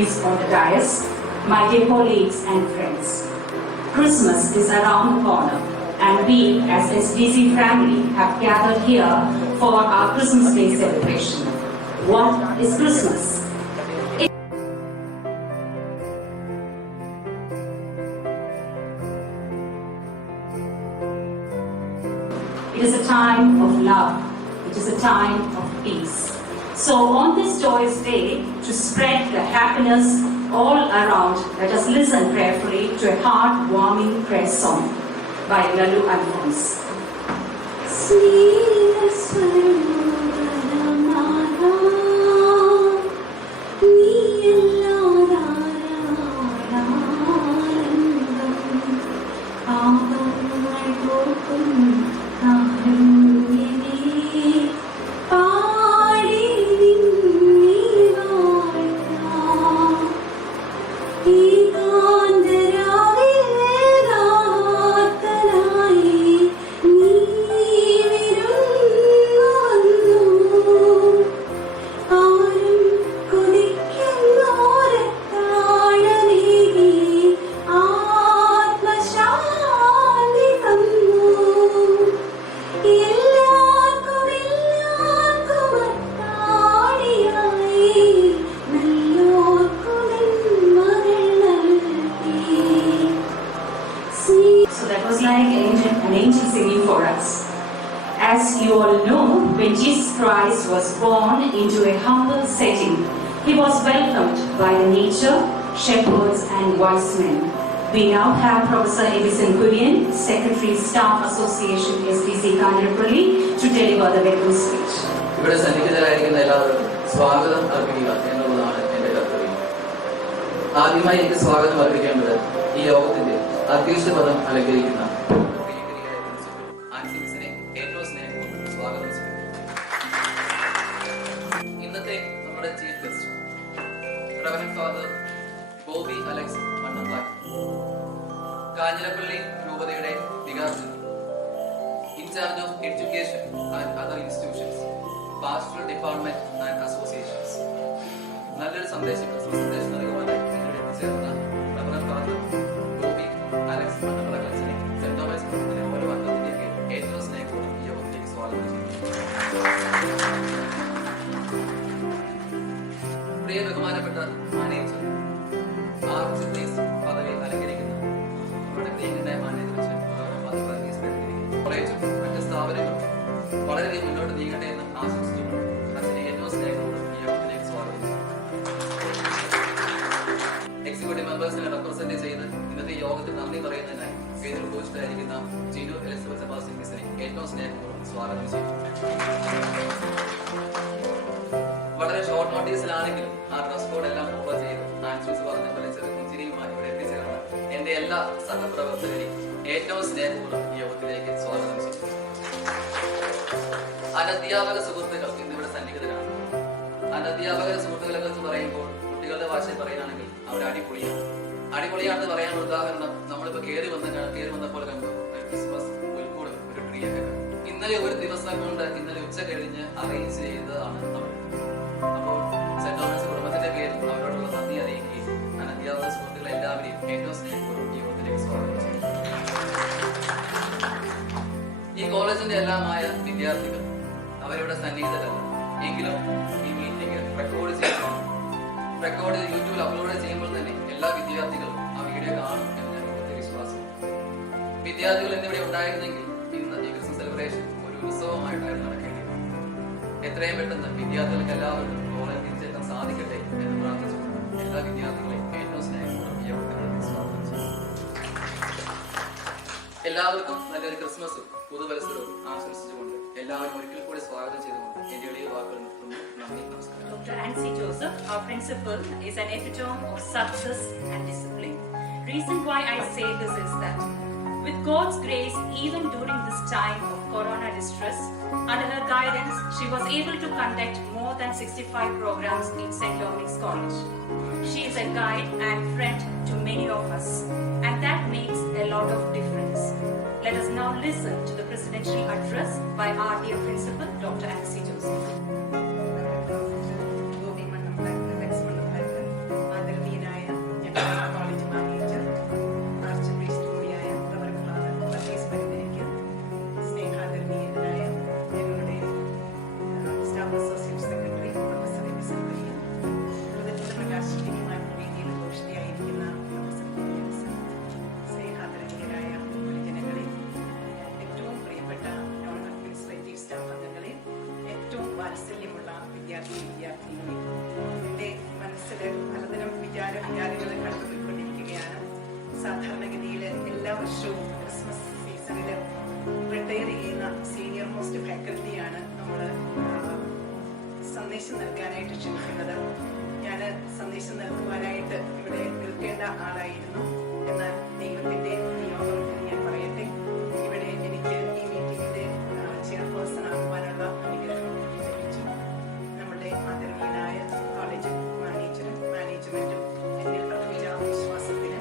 ladies on the dais, my dear colleagues and friends. Christmas is around the corner, and we as SDC family have gathered here for our Christmas Day celebration. What is Christmas? It is a time of love. It is a time of peace. So on this joyous day, to spread the happiness all around, let us listen prayerfully to a heart-warming prayer song by Lalu Alphonse. An angel singing for us. As you all know, when Jesus Christ was born into a humble setting, he was welcomed by the nature, shepherds and wise men. We now have Professor Ebison Kurian, Secretary Staff Association SDC Kandirapalli, to deliver the welcome speech. ഇവിടെ സന്നിഹിതരായിരിക്കുന്ന എല്ലാവർക്കും സ്വാഗതം അർപ്പിക്കുക എന്നുള്ളതാണ് എന്റെ കർത്തവ്യം. ആദ്യമായി എനിക്ക് സ്വാഗതം അർപ്പിക്കേണ്ടത് ഈ യോഗത്തിന്റെ അധ്യക്ഷ പദം അലങ്കരിക്കുന്ന ഏറ്റവും സ്നേഹവും സ്വാഗതം ചെയ്യും. ഇന്നത്തെ നമ്മുടെ chief guest reverend father Bobby Alex Mannamplackal, Kanjirappally രൂപതയുടെ വികാസ്, in charge of education and other institutions, pastoral department and associations. നല്ലൊരു സന്ദേശം നൽകുവാനായി എന്നോട് എത്തിച്ചേർന്ന റവറൻഡ് ഫാദർ ബോബി അലക്സ് മണ്ണമ്പ്ലാക്ക് അച്ഛനെ സെന്റ് തോമസ് പ്രവർത്തന ഓരോ അംഗത്തിലേക്ക് ഏറ്റവും സ്നേഹത്തോടും ഈ യോഗത്തിലേക്ക് സ്വാഗതം ചെയ്യുന്നു. പ്രിയ ബഹുമാനപ്പെട്ട മാനേജർ, ആർച്ച് പ്രീസ്റ്റ് പദവി അലങ്കരിക്കുന്ന നമ്മുടെ പ്രിയങ്കരനായ മാനേജർ കോളേജും മറ്റ് സ്ഥാപനങ്ങളും വളരെയധികം മുന്നോട്ട് നീങ്ങട്ടെ എന്ന് ആശംസിച്ചുകൊണ്ട് അച്ഛനെ ഏറ്റവും സ്നേഹത്തോടും ഈ യോഗത്തിലേക്ക് സ്വാഗതം ചെയ്യുന്നു. എക്സിക്യൂട്ടീവ് മെമ്പേഴ്സിനെ റെപ്രസെന്റ് ചെയ്ത് ഇന്നത്തെ യോഗത്തിൽ നന്ദി പറയുന്നതിനായി വേദിയിൽ ഉപയോഗിച്ചിട്ടായിരിക്കുന്ന ജിനു എലിസബത്ത് സെബാസ്റ്റ്യൻ മിസ്സിനെ ഏറ്റവും സ്നേഹത്തോടും സ്വാഗതം ചെയ്യും. വളരെ ഷോർട്ട് നോട്ടീസിലാണെങ്കിലും ആ ഡ്രസ് കോഡ് എല്ലാം ഫോളോ ചെയ്ത് ആൻസേഴ്സ് പറഞ്ഞ പോലെ ചെറുകുഞ്ചിരിയുമായി ഇവിടെ എത്തിച്ചേർന്ന എന്റെ എല്ലാ സഹപ്രവർത്തകരെയും ഏറ്റവും സ്നേഹപൂർവ്വം ഈ യോഗത്തിലേക്ക് സ്വാഗതം ചെയ്യും. അനധ്യാപക സുഹൃത്തുക്കൾ ഇന്നിവിടെ സന്നിഹിതരാണ്. അനധ്യാപക സുഹൃത്തുക്കളെ കുറിച്ച് പറയുമ്പോൾ കുട്ടികളുടെ ഭാഷയിൽ പറയുകയാണെങ്കിൽ അവർ അടിപൊളിയാണെന്ന് പറയാനുള്ള ഉദാഹരണം നമ്മളിപ്പോ കയറി വന്നപ്പോൾ കണ്ടു ക്രിസ്മസ് പുൽക്കൂടും ഒരു ട്രീ ഒക്കെ. ഇന്നലെ ഒരു ദിവസം കൊണ്ട് ഇന്നലെ ഉച്ച കഴിഞ്ഞ് അറേഞ്ച് ചെയ്തതാണ് നമ്മൾ. അപ്പോൾ സെന്റ് തോമസ് കുടുംബത്തിന്റെ പേരിൽ അവരോടുള്ള നന്ദി അറിയിക്കുകയും അനധ്യാപക സുഹൃത്തുക്കളെ എല്ലാവരെയും ഏറ്റവും സ്നേഹപൂർവ്വം ഈ യോഗത്തിലേക്ക് സ്വാഗതം ചെയ്യും. ഈ കോളേജിന്റെ എല്ലാമായ വിദ്യാർത്ഥികൾ അവരുടെ സന്നിഹിതരല്ല എങ്കിലും ഈ മീറ്റിംഗ് റെക്കോർഡ് യൂട്യൂബിൽ അപ്ലോഡ് ചെയ്യുമ്പോൾ തന്നെ എല്ലാ വിദ്യാർത്ഥികളും ആ വീഡിയോ കാണും എന്ന് ഞാൻ ഒത്തിരി വിശ്വാസം. വിദ്യാർത്ഥികൾ എന്നിവിടെ ഉണ്ടായിരുന്നെങ്കിൽ ഇന്ന് ഈ ക്രിസ്മസ് സെലിബ്രേഷൻ ഒരു ഉത്സവമായിട്ടായിരുന്നു നടക്കേണ്ടി. എത്രയും പെട്ടെന്ന് വിദ്യാർത്ഥികൾക്ക് എല്ലാവർക്കും കോളേജ് തിരിച്ചെത്താൻ സാധിക്കട്ടെ എന്ന് പ്രാർത്ഥിച്ചുകൊണ്ട് എല്ലാ വിദ്യാർത്ഥികളെയും ഏറ്റവും സ്നേഹത്തോടും ഈ യോഗത്തിലേക്ക് സ്വാഗതം ചെയ്യും. എല്ലാവർക്കും നല്ലൊരു ക്രിസ്മസും പുതുവത്സരവും ആശംസിച്ചുകൊണ്ട് എല്ലാവരും ഒരിക്കൽ കൂടി സ്വാഗതം ചെയ്തുകൊണ്ട് എന്റെ എളിയ വാക്കുകൾ നിർത്തുന്നു. നന്ദി, നമസ്കാരം. Dr. Nancy Joseph, our principal, is an epitome of success and discipline. Reason why I say this is that with God's grace, even during this time of corona distress, under her guidance, she was able to conduct more than 65 programs in St. Dominic's College. She is a guide and friend to many of us, and that makes a lot of difference. Let us now listen to the presidential address by our dear principal, Dr. Nancy Joseph. പറയുവാനായിട്ട് ഇവിടെ നിൽക്കേണ്ട ആളായിരുന്നു. എന്നാൽ ദൈവത്തിന്റെ നിയോഗം എന്ന് ഞാൻ പറയട്ടെ, ഇവിടെ എനിക്ക് ഈ മീറ്റിംഗിന്റെ ചെയർപേഴ്സൺ ആകുവാനുള്ള അനുഗ്രഹം ലഭിച്ചു. നമ്മുടെ ആദരണീയനായ കോളേജ് മാനേജ്മെന്റും എന്നിൽ അർപ്പിച്ച വിശ്വാസത്തിന്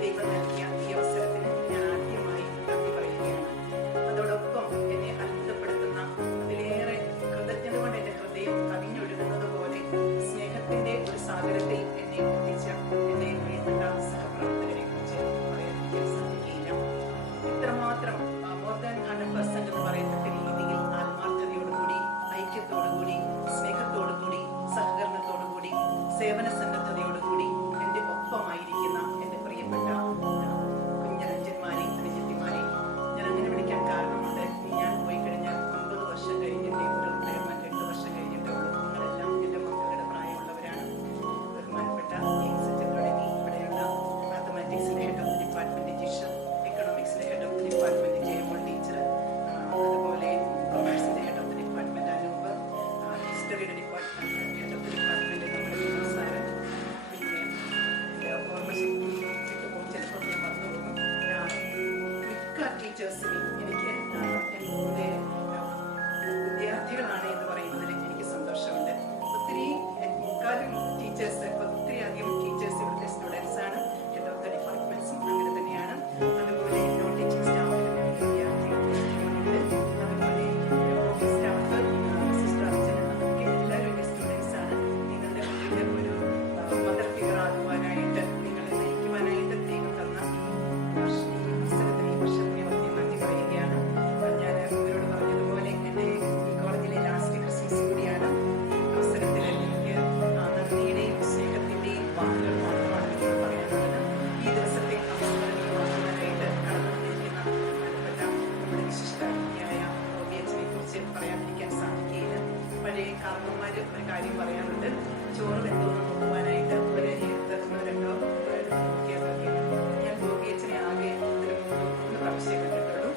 ദൈവം നൽകിയ ഈ അവസരത്തിന് ഞാൻ ആദ്യമായി നന്ദി പറയുകയാണ്. അതോടൊപ്പം എന്നെ അത്ഭുതപ്പെടുത്തുന്ന അതിലേറെ കൃതജ്ഞത കൊണ്ട് എന്റെ ഹൃദയം കവിഞ്ഞൊഴുകുന്നത് പോലെ സ്നേഹത്തിന്റെ ഒരു സാഗരത്തിൽ എന്നെ എത്തിച്ച എന്റെ പ്രിയപ്പെട്ട സഹപ്രവർത്തകരെ കുറിച്ച് പറയാൻ സാധിക്കില്ല. ഇത്രമാത്രം മോർ ദാൻ 100% എന്ന് പറയത്തക്ക രീതിയിൽ ആത്മാർത്ഥതയോടുകൂടി, ഐക്യത്തോടുകൂടി, സ്നേഹത്തോടുകൂടി, സഹകരണത്തോടുകൂടി, സേവന സന്നദ്ധതയോടുകൂടി എന്റെ ഒപ്പമായിരിക്കുന്ന എന്റെ പ്രിയപ്പെട്ട കുഞ്ഞനഞ്ചന്മാരെ, അനുജത്തിമാരെ ഞാൻ അങ്ങനെ വിളിക്കാൻ കാരണമുണ്ട്. ഞാൻ പോയി കഴിഞ്ഞാൽ 9 വർഷം കഴിഞ്ഞിട്ടേ ഒരു റിട്ടയർമെന്റ്, 8 വർഷം കഴിഞ്ഞിട്ടേ ഉള്ളൂ. നിങ്ങളെല്ലാം എന്റെ മക്കളുടെ പ്രായമുള്ളവരാണ്. ബഹുമാനപ്പെട്ട തുടങ്ങി ഇവിടെയുള്ള മാത്തമാറ്റിക്സിലെ ഹെഡ് ഓഫ് ഡിപ്പാർട്ട്മെന്റ് ജിഷ, എക്കണോമിക്സിലെ head of department Jayamol teacher, അതുപോലെ കൊമേഴ്സിന്റെ ഹെഡ് ഓഫ് ഡിപ്പാർട്ട്മെന്റ് അനൂപ്, ഹിസ്റ്ററിയുടെ ഹെഡ് ഓഫ് ഡിപ്പാർട്ട്മെന്റ് നമ്മുടെ സാറ്, പിന്നെ ഓർമ്മശക്തി വിട്ടുപോകും, ചിലപ്പോൾ ഞാൻ മറന്നുപോകും. മിക്ക ടീച്ചേഴ്സിനെയും എനിക്ക് എൻ്റെ വിദ്യാർത്ഥികളാണ് എന്ന് പറയുന്നതിൽ എനിക്ക് സന്തോഷമുണ്ട്. മുക്കാലും ടീച്ചേഴ്സ്, ഒത്തിരി അധികം ടീച്ചേഴ്സ് ഇവിടുത്തെ സ്റ്റുഡൻസ് ആണ്. ഹെഡ് ഓഫ് ദ ഡിപ്പാർട്ട്മെന്റ്സും അങ്ങനെ തന്നെയാണ്. അതുപോലെ നോൺ ടീച്ചിങ് സ്റ്റാഫിലും വിദ്യാർത്ഥികളുണ്ട്. അതുപോലെ ഓഫീസ് സ്റ്റാഫ്, സിസ്റ്റർ അർച്ചന, അതൊക്കെ എല്ലാവരും എൻ്റെ സ്റ്റുഡൻസ് ആണ്. നിങ്ങളുടെ മുന്നിൽ ഒരു മദർ ഫിഗർ ആകുവാനായിട്ട്, നിങ്ങളെ നയിക്കുവാനായിട്ട് ദൈവം തന്ന ഈ അവസരത്തിന്, ഈ വർഷത്തിന് നന്ദി പറയുകയാണ്. ഞാൻ ഇവരോട് പറഞ്ഞതുപോലെ എൻ്റെ ഈ കോളേജിലെ ലാസ്റ്റ് ക്രിസ്മസ് കൂടിയാണ്. ഈ അവസരത്തിൽ എനിക്ക് നന്ദിയുടെയും സ്നേഹത്തിന്റെയും വാക്കുകൾ മാത്രമാണ് എനിക്ക് പറയാനുള്ളത്. ഈ ദിവസത്തെ അവസരമാക്കുവാനായിട്ട് കടന്നു വന്നിരിക്കുന്ന ബഹുമാനപ്പെട്ട നമ്മുടെ വിശിഷ്ടാതിഥിയായ ഓബിയച്ചനെ കുറിച്ച് പറയാതിരിക്കാൻ സാധിക്കുകയില്ല. പഴയ കാർമ്മന്മാര് ഒരു കാര്യം പറയാറുണ്ട്, ചോറ് വെന്തോന്ന് നോക്കുവാനായിട്ട് ഒരു നേരത്ത് 1-2 നോക്കിയാൽ മതി. ഞാൻ ഓബിയച്ചനെ ആകെ ഒരു 3 പ്രാവശ്യം കണ്ടിട്ടുള്ളൂ.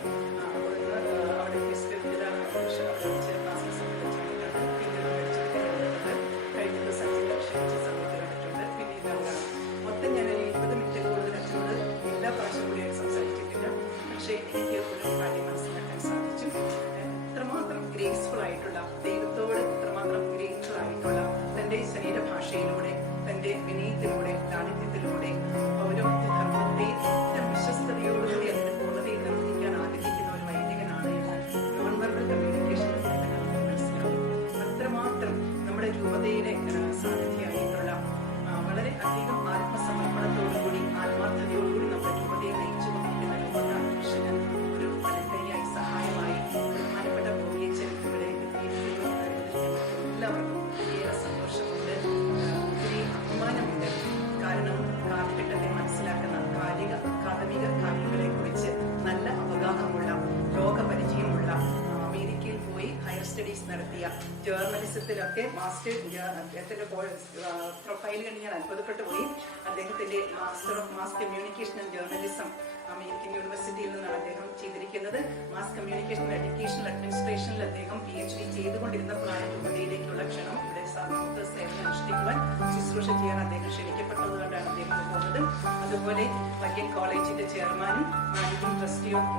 അവിടെ ഗസ്റ്റ് ക്ലാസ്സസ് കഴിഞ്ഞ ദിവസം ക്ഷണിച്ച സമയത്ത് കണ്ടിട്ടുണ്ട്. പിന്നെ ഇതാണ് മൊത്തം ഞാൻ 20 മിനിറ്റ് കൂടുതൽ അച്ഛനോട് എല്ലാ പ്രാവശ്യം കൂടി സംസാരിച്ചിട്ടില്ല. പക്ഷേ എനിക്ക് ഒരു കാര്യം മനസ്സിലാക്കാൻ സാധിച്ചു. ഇത്രമാത്രം ഗ്രേസ്ഫുൾ ആയിട്ടുള്ള, ദൈവത്തോട് ഇത്രമാത്രം ഗ്രേസ്ഫുൾ ആയിട്ടുള്ള, തന്റെ ശരീരഭാഷയിലൂടെ, തന്റെ വിനയത്തിലൂടെ, ലാളിത്യത്തിലൂടെ പൗരോഹിത്യ ധർമ്മത്തെ ഏറ്റവും വിശ്വസ്തയോടുകൂടി അതിന്റെ പൂർണ്ണതയിൽ നിർവഹിക്കാൻ ആഗ്രഹിക്കുന്ന ഒരു വൈദികനാണ് എന്ന് നോൺ വെർബൽ കമ്മ്യൂണിക്കേഷനിലൂടെ തന്നെ നമുക്ക് മനസ്സിലാവും. അത്രമാത്രം നമ്മുടെ രൂപതയുടെ സാന്നിധ്യമായിട്ടുള്ള വളരെ അധികം ആത്മസമർപ്പണത്തോടുകൂടി, ആത്മാർത്ഥതയോടുകൂടി നമ്മുടെ രൂപതയെ നയിച്ചുകൊണ്ടിരിക്കുന്ന രൂപതാധ്യക്ഷന് ഒരു വലങ്കൈയായി, സഹായമായി ബഹുമാനപ്പെട്ട ഓബിയച്ചൻ ഇവിടെ എത്തിയിരിക്കുന്നു. എല്ലാവർക്കും ഏറെ സന്തോഷമുണ്ട്, ഒത്തിരി അഭിമാനമുണ്ട്. കാരണം കാലഘട്ടത്തെ മനസ്സിലാക്കുന്ന പ്രാഥമിക കാര്യങ്ങളെ കുറിച്ച് നല്ല അവഗാഹമുള്ള, ലോകപരിചയമുള്ള, അമേരിക്കയിൽ പോയി ഹയർ സ്റ്റഡീസ് നടത്തിയ, ജേർണലിസത്തിലൊക്കെ മാസ്റ്റർ, അദ്ദേഹത്തിന്റെ പ്രൊഫൈൽ കണ്ട് ഞാൻ അത്ഭുതപ്പെട്ടു പോയി. അദ്ദേഹത്തിന്റെ master of mass communication and journalism American യൂണിവേഴ്സിറ്റിയിൽ നിന്നാണ് അദ്ദേഹം ചെയ്തിരിക്കുന്നത്. മാസ് കമ്മ്യൂണിക്കേഷൻ എഡ്യൂക്കേഷണൽ അഡ്മിനിസ്ട്രേഷനിൽ അദ്ദേഹം PhD ചെയ്തുകൊണ്ടിരുന്നപ്പോഴാണ് രൂപതയിലേക്കുള്ള ക്ഷണം. ഇവിടെ സാമൂഹിക സേവനം അനുഷ്ഠിക്കുവാൻ, ശുശ്രൂഷ ചെയ്യാൻ അദ്ദേഹം ക്ഷണിക്കപ്പെട്ടതുകൊണ്ടാണ് അദ്ദേഹം പോകുന്നത്. അതുപോലെ വൈദ്യൻ കോളേജിന്റെ ചെയർമാനും managing trustee of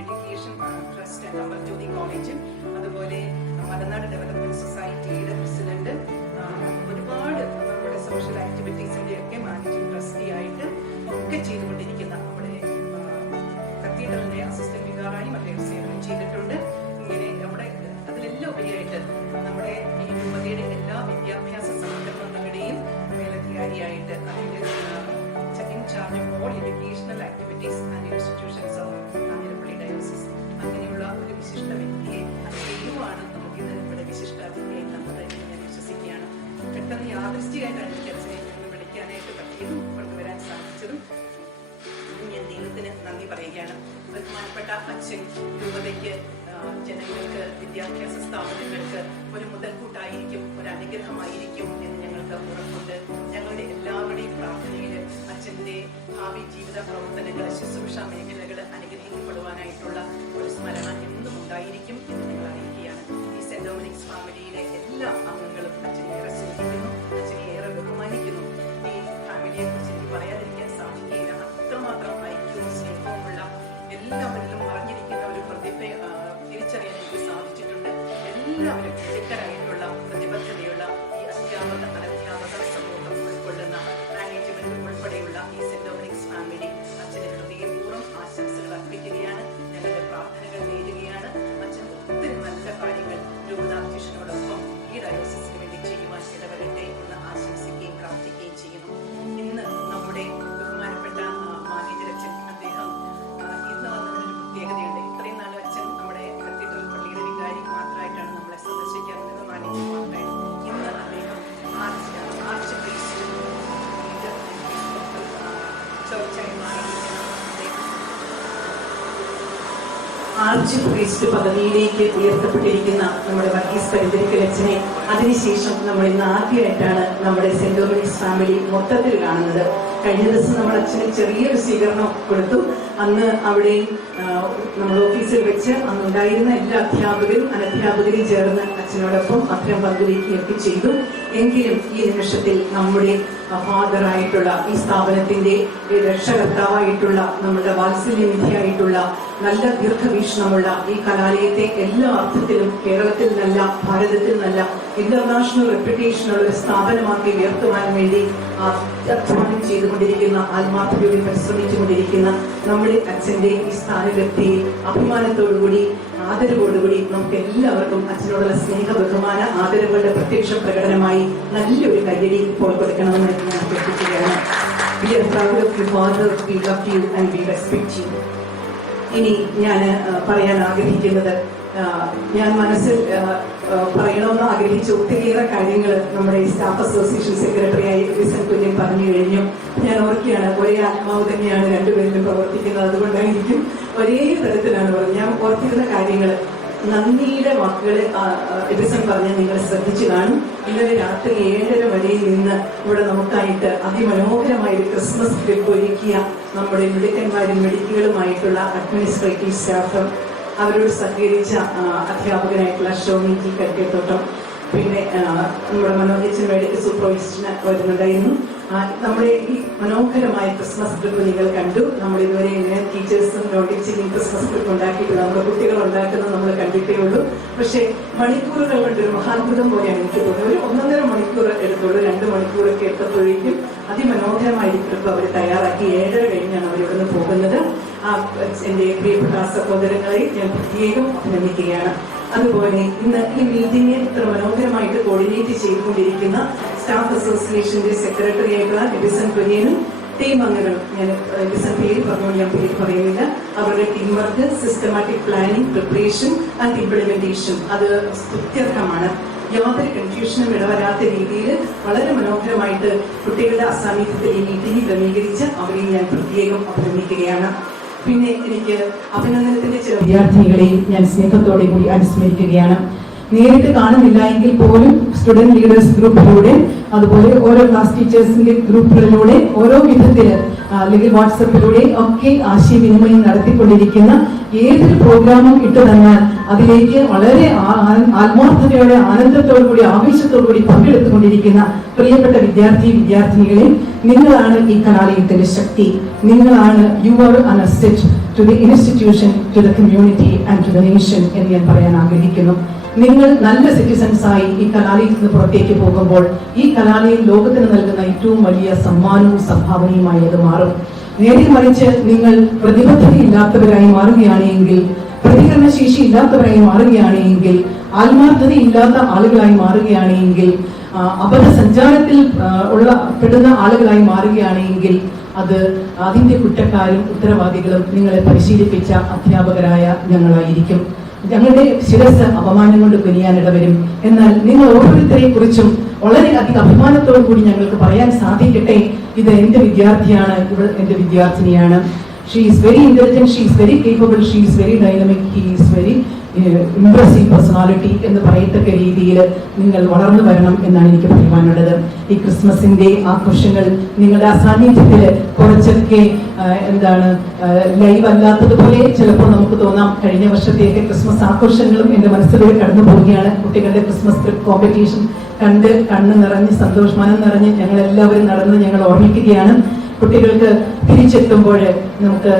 education trust and Amarjyoti college, അതുപോലെ മലനാട് ഡെവലപ്മെന്റ് സൊസൈറ്റിയുടെ പ്രസിഡന്റ്, ഒരുപാട് നമ്മുടെ സോഷ്യൽ ആക്ടിവിറ്റീസിന്റെ ഒക്കെ മാനേജിംഗ് ട്രസ്റ്റി ആയിട്ട് ഒക്കെ ചെയ്തുകൊണ്ടിരിക്കുന്ന നമ്മുടെ കത്തീഡ്രലിന്റെ അസിസ്റ്റന്റ് വികാറായും അദ്ദേഹം സേവനം ചെയ്തിട്ടുണ്ട്. ഇങ്ങനെ നമ്മുടെ അതിലെല്ലാം ഉപരിയായിട്ട് നമ്മുടെ ഈ രൂപതയുടെ എല്ലാ വിദ്യാഭ്യാസ സംഘടനകളുടെയും മേലധികാരിയായിട്ട് അതിന്റെ in charge of all educational activities and institutions of Kanjirappally diocese, അങ്ങനെയുള്ള ഒരു വിശിഷ്ട വ്യക്തിയെ, ദൈവമാണ് നമുക്കിത് ഇവിടെ വിശിഷ്ടാതിഥിയായി തന്നത് എന്ന് ഞാൻ വിശ്വസിക്കുകയാണ്. പെട്ടെന്ന് യാദൃശ്ചികമായിട്ടാണ് എനിക്ക് അച്ഛനെ ഒന്ന് വിളിക്കാനായിട്ട് പറ്റിയതും കൊണ്ടുവരാൻ സാധിച്ചതും. ഞാൻ ദൈവത്തിന് നന്ദി പറയുകയാണ്. ബഹുമാനപ്പെട്ട അച്ഛൻ രൂപതയ്ക്ക്, ജനങ്ങൾക്ക്, വിദ്യാഭ്യാസ സ്ഥാപനങ്ങൾക്ക് ഒരു മുതൽക്കൂട്ടായിരിക്കും, ഒരു അനുഗ്രഹമായിരിക്കും എന്ന് ഞങ്ങൾക്ക് ഉറപ്പുണ്ട്. ഞങ്ങളുടെ എല്ലാവരുടെയും പ്രാർത്ഥനയിൽ അച്ഛൻ്റെ ഭാവി ജീവിത പ്രവർത്തനങ്ങൾ, ശുശ്രൂഷ മേഖലകൾ അനുഗ്രഹിക്കപ്പെടുവാനായിട്ടുള്ള ഒരു സ്മരണ എന്നും ഉണ്ടായിരിക്കും എന്ന് ഞങ്ങൾ അറിയിക്കുകയാണ്. ഈ സെന്റ് ഡൊമിനിക്സ് ഫാമിലിയിലെ എല്ലാ അംഗങ്ങളും അച്ഛനെ ഏറെ സ്നേഹിക്കുന്നു, അച്ഛനെ ഏറെ ബഹുമാനിക്കുന്നു. ആർച്ച് പ്രീസ്റ്റ് പദവിയിലേക്ക് ഉയർത്തപ്പെട്ടിരിക്കുന്ന നമ്മുടെ വർഗീസ് പരിന്തിരിക്കൽ അച്ഛനെ അതിനുശേഷം നമ്മൾ ഇന്ന് ആദ്യമായിട്ടാണ് നമ്മുടെ സെന്റ് ഡൊമിനിക്സ് ഫാമിലി മൊത്തത്തിൽ കാണുന്നത്. കഴിഞ്ഞ ദിവസം നമ്മൾ അച്ഛന് ചെറിയൊരു സ്വീകരണം കൊടുത്തു. അന്ന് അവിടെയും നമ്മൾ ഓഫീസിൽ വെച്ച് അന്നുണ്ടായിരുന്ന എല്ലാ അധ്യാപകരും അനധ്യാപകരും ചേർന്ന് അച്ഛനോടൊപ്പം അത്തരം പങ്കുവയ്ക്കുകയൊക്കെ ചെയ്തു. എങ്കിലും ഈ നിമിഷത്തിൽ നമ്മുടെ ഫാദറായിട്ടുള്ള ഈ സ്ഥാപനത്തിന്റെ രക്ഷകർത്താവായിട്ടുള്ള നമ്മുടെ വാത്സല്യനിധിയായിട്ടുള്ള നല്ല ദീർഘവീക്ഷണമുള്ള ഈ കലാലയത്തെ എല്ലാ അർത്ഥത്തിലും കേരളത്തിൽ നല്ല ഭാരതത്തിൽ നല്ല ഇന്റർനാഷണൽ റെപ്യൂട്ടേഷനുള്ള ഒരു സ്ഥാപനമാക്കി ഉയർത്തുവാൻ വേണ്ടി അധ്വാനം ചെയ്തുകൊണ്ടിരിക്കുന്ന ആത്മാർത്ഥതയോടെ പരിശ്രമിച്ചുകൊണ്ടിരിക്കുന്ന നമ്മുടെ അച്ഛന്റെ ഈ സ്ഥാനലബ്ധിയെ അഭിമാനത്തോടുകൂടി ആദരവോടുകൂടി നമുക്ക് എല്ലാവർക്കും അച്ഛനോടുള്ള സ്നേഹ ബഹുമാന ആദരവുകളുടെ പ്രത്യക്ഷ പ്രകടനമായി നല്ലൊരു കയ്യടി ഇപ്പോൾ കൊടുക്കണമെന്ന് ഞാൻ അഭ്യർത്ഥിക്കുകയാണ്. We are proud of you, Father. We love you and we respect you. ഇനി ഞാൻ പറയാൻ ആഗ്രഹിക്കുന്നത്, ഞാൻ മനസ്സിൽ പറയണമെന്ന് ആഗ്രഹിച്ച ഒത്തിരിയേറെ കാര്യങ്ങൾ നമ്മുടെ സ്റ്റാഫ് അസോസിയേഷൻ സെക്രട്ടറിയായി വിസൻ കുര്യൻ പറഞ്ഞു കഴിഞ്ഞു. ഞാൻ ഓർക്കുകയാണ്, ഒരേ ആത്മാവ് തന്നെയാണ് രണ്ടുപേരിലും പ്രവർത്തിക്കുന്നത്. അതുകൊണ്ടായിരിക്കും ഒരേ തരത്തിലാണ് പറഞ്ഞത്. ഞാൻ ഓർത്തിരുന്ന കാര്യങ്ങൾ, നന്ദിയുടെ വാക്കുകൾ എഡിസൺ പറഞ്ഞ് നിങ്ങൾ ശ്രദ്ധിച്ചു കാണും. ഇന്നലെ രാത്രി 7:30 വരെ നിന്ന് ഇവിടെ നമുക്കായിട്ട് അതിമനോഹരമായ ഒരു ക്രിസ്മസ് ട്രിപ്പ് ഒരുക്കിയ നമ്മുടെ മിടുക്കന്മാരും മിടുക്കികളുമായിട്ടുള്ള അഡ്മിനിസ്ട്രേറ്റീവ് സ്റ്റാഫ്, അവരോട് സഹകരിച്ച അധ്യാപകനായിട്ടുള്ള ഷോമി ജി കറ്റേത്തോട്ടം, പിന്നെ നമ്മുടെ മനോജ് മെഡിക്കൽ സൂപ്പർവൈസറിന് വരുന്നുണ്ടായിരുന്നു. നമ്മുടെ ഈ മനോഹരമായ ക്രിസ്മസ് ട്രിപ്പ് നിങ്ങൾ കണ്ടു. നമ്മൾ ഇതുവരെ ഇങ്ങനെ ടീച്ചേഴ്സും നോൺ ടീച്ചിങ് ക്രിസ്മസ് ട്രിപ്പ് ഉണ്ടാക്കിയിട്ടില്ല. നമ്മുടെ കുട്ടികൾ ഉണ്ടാക്കുന്നത് നമ്മൾ കണ്ടിട്ടേ ഉള്ളൂ. പക്ഷേ മണിക്കൂറുകൾ കൊണ്ടൊരു മഹാത്ഭുതം പോലെയാണ് എനിക്ക് തോന്നുന്നത്. ഒരു 1.5 മണിക്കൂർ എടുത്തുള്ളൂ. 2 മണിക്കൂറൊക്കെ എടുത്തപ്പോഴേക്കും അതിമനോഹരമായ ട്രിപ്പ് അവർ തയ്യാറാക്കി. 7:30 കഴിഞ്ഞാണ് അവരിവിടുന്ന് പോകുന്നത്. എന്റെ പ്രിയപ്പെട്ട സഹോദരങ്ങളെ ഞാൻ പ്രത്യേകം അഭിനന്ദിക്കുകയാണ്. അതുപോലെ ഇന്ന് ഈ മീറ്റിംഗ് ഇത്ര മനോഹരമായിട്ട് കോർഡിനേറ്റ് ചെയ്തുകൊണ്ടിരിക്കുന്ന സ്റ്റാഫ് അസോസിയേഷന്റെ സെക്രട്ടറി ആയിട്ടുള്ള എഡിസൺ കുര്യനും ടീം അംഗങ്ങളും, ഞാൻ എഡിസൺ പേര് പറഞ്ഞുകൊണ്ട് ഞാൻ പേര് പറയുന്നില്ല, അവരുടെ team work, systematic planning, preparation and implementation അത് സ്തുത്യർഹമാണ്. യാതൊരു കൺഫ്യൂഷനും ഇടവരാത്ത രീതിയിൽ വളരെ മനോഹരമായിട്ട് കുട്ടികളുടെ അസാന്നിധ്യത്തിൽ ഈ മീറ്റിംഗ് ക്രമീകരിച്ച് അവരെയും ഞാൻ പ്രത്യേകം അഭിനന്ദിക്കുകയാണ്. പിന്നെ എനിക്ക് അഭിനന്ദനത്തിന്റെ ചില വിദ്യാർത്ഥികളെയും ഞാൻ സ്നേഹത്തോടെ കൂടി അനുസ്മരിക്കുകയാണ്. നേരിട്ട് കാണുന്നില്ല എങ്കിൽ പോലും സ്റ്റുഡന്റ് ലീഡേഴ്സ് ഗ്രൂപ്പിലൂടെ, അതുപോലെ ഓരോ ക്ലാസ് ടീച്ചേഴ്സിന്റെ ഗ്രൂപ്പുകളിലൂടെ, ഓരോ വിധത്തില് അല്ലെങ്കിൽ വാട്സപ്പിലൂടെ ഒക്കെ ആശയവിനിമയം നടത്തിക്കൊണ്ടിരിക്കുന്ന ഏതൊരു പ്രോഗ്രാമും ഇട്ടു തന്നാൽ അതിലേക്ക് വളരെ ആത്മാർത്ഥതയോടെ ആനന്ദത്തോടു കൂടി ആവേശത്തോടു കൂടി പങ്കെടുത്തുകൊണ്ടിരിക്കുന്ന പ്രിയപ്പെട്ട വിദ്യാർത്ഥിനികളെ, നിങ്ങളാണ് ഈ കലാലയത്തിന്റെ ശക്തി. നിങ്ങളാണ് you are an asset to the institution, to the community and to the nation എന്ന് ഞാൻ പറയാൻ ആഗ്രഹിക്കുന്നു. നിങ്ങൾ നല്ല സിറ്റിസൺസ് ആയി ഈ കലാലയത്തിൽ നിന്ന് പുറത്തേക്ക് പോകുമ്പോൾ ഈ കലാലയം ലോകത്തിന് നൽകുന്ന ഏറ്റവും വലിയ സമ്മാനവും സംഭാവനയുമായി അത് മാറും. നേരെ മറിച്ച് നിങ്ങൾ പ്രതിബദ്ധതയില്ലാത്തവരായി മാറുകയാണെങ്കിൽ, പ്രതികരണശേഷി ഇല്ലാത്തവരായി മാറുകയാണെങ്കിൽ, ആത്മാർത്ഥതയില്ലാത്ത ആളുകളായി മാറുകയാണെങ്കിൽ, അബദ്ധസഞ്ചാരത്തിൽ പെടുന്ന ആളുകളായി മാറുകയാണെങ്കിൽ അത് അതിന്റെ കുറ്റക്കാരും ഉത്തരവാദികളും നിങ്ങളെ പരിശീലിപ്പിച്ച അധ്യാപകരായ ഞങ്ങളായിരിക്കും. ഞങ്ങളുടെ ശിരസ് അപമാനം കൊണ്ട് കുനിയാനിടവരും. എന്നാൽ നിങ്ങൾ ഓരോരുത്തരെ കുറിച്ചും വളരെയധികം അഭിമാനത്തോടു കൂടി ഞങ്ങൾക്ക് പറയാൻ സാധിക്കട്ടെ, ഇത് എന്റെ വിദ്യാർത്ഥിയാണ്, ഇവൾ എന്റെ വിദ്യാർത്ഥിനിയാണ്. She is very intelligent, she is very capable, she is very dynamic, he is very impressive personality എന്ന് പറയത്തക്ക രീതിയിൽ നിങ്ങൾ വളർന്നു വരണം എന്നാണ് എനിക്ക് പറയുവാനുള്ളത്. ഈ ക്രിസ്മസിന്റെ ആഘോഷങ്ങൾ നിങ്ങളുടെ അസാന്നിധ്യത്തില് കുറച്ചൊക്കെ ലൈവ് അല്ലാത്തതുപോലെ ചിലപ്പോൾ നമുക്ക് തോന്നാം. കഴിഞ്ഞ വർഷത്തേക്ക് ക്രിസ്മസ് ആഘോഷങ്ങളും എന്റെ മനസ്സിലൂടെ കടന്നു പോവുകയാണ്. കുട്ടികളുടെ ക്രിസ്മസ് ട്രിപ്പ് കോമ്പറ്റീഷൻ കണ്ട് കണ്ണ് നിറഞ്ഞ് മനം നിറഞ്ഞ് ഞങ്ങൾ എല്ലാവരും നടന്ന് ഞങ്ങൾ ഓർമ്മിക്കുകയാണ്. കുട്ടികൾക്ക് തിരിച്ചെത്തുമ്പോൾ നമുക്ക്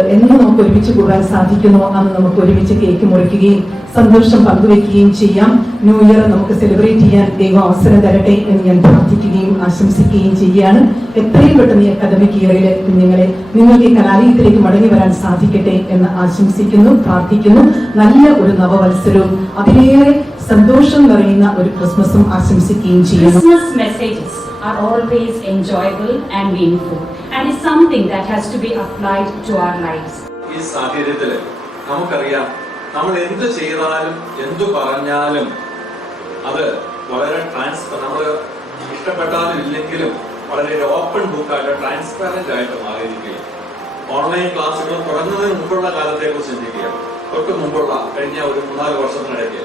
ഒരുമിച്ച് കൂടാൻ സാധിക്കുന്നു. അന്ന് നമുക്ക് ഒരുമിച്ച് കേക്ക് മുറിക്കുകയും സന്തോഷം പങ്കുവെക്കുകയും ചെയ്യാം. ന്യൂ ഇയർ നമുക്ക് സെലിബ്രേറ്റ് ചെയ്യാൻ ദൈവം അവസരം തരട്ടെ എന്ന് ഞാൻ പ്രാർത്ഥിക്കുകയും ആശംസിക്കുകയും ചെയ്യുകയാണ്. എത്രയും പെട്ടെന്ന് ഈ അക്കാദമിക് ഇയറിലെ കുഞ്ഞുങ്ങളെ നിങ്ങൾക്ക് ഈ കലാലയത്തിലേക്ക് മടങ്ങി വരാൻ സാധിക്കട്ടെ എന്ന് ആശംസിക്കുന്നു, പ്രാർത്ഥിക്കുന്നു. നല്ല ഒരു നവവത്സരവും അതിലേറെ സന്തോഷം നിറയുന്ന ഒരു ക്രിസ്മസും ആശംസിക്കുകയും ചെയ്യുന്നു. Christmas messages are always enjoyable and meaningful and is something that has to be applied to our lives. ഈ സാഹചര്യത്തിൽ നമുക്കറിയാം, നമ്മൾ എന്ത് ചെയ്താലും എന്തു പറഞ്ഞാലും അത് വളരെ നമ്മൾ ഇഷ്ടപ്പെട്ടാലും ഇല്ലെങ്കിലും വളരെ ഒരു ഓപ്പൺ ബുക്കായിട്ട് ട്രാൻസ്പാരന്റ് ആയിട്ട് മാറിയിരിക്കുകയും ഓൺലൈൻ ക്ലാസ്സുകൾ തുടങ്ങുന്നതിന് മുമ്പുള്ള കാലത്തെ കുറിച്ച് ചിന്തിക്കുക. തൊട്ട് മുമ്പുള്ള കഴിഞ്ഞ ഒരു 3-4 വർഷത്തിനിടയ്ക്ക്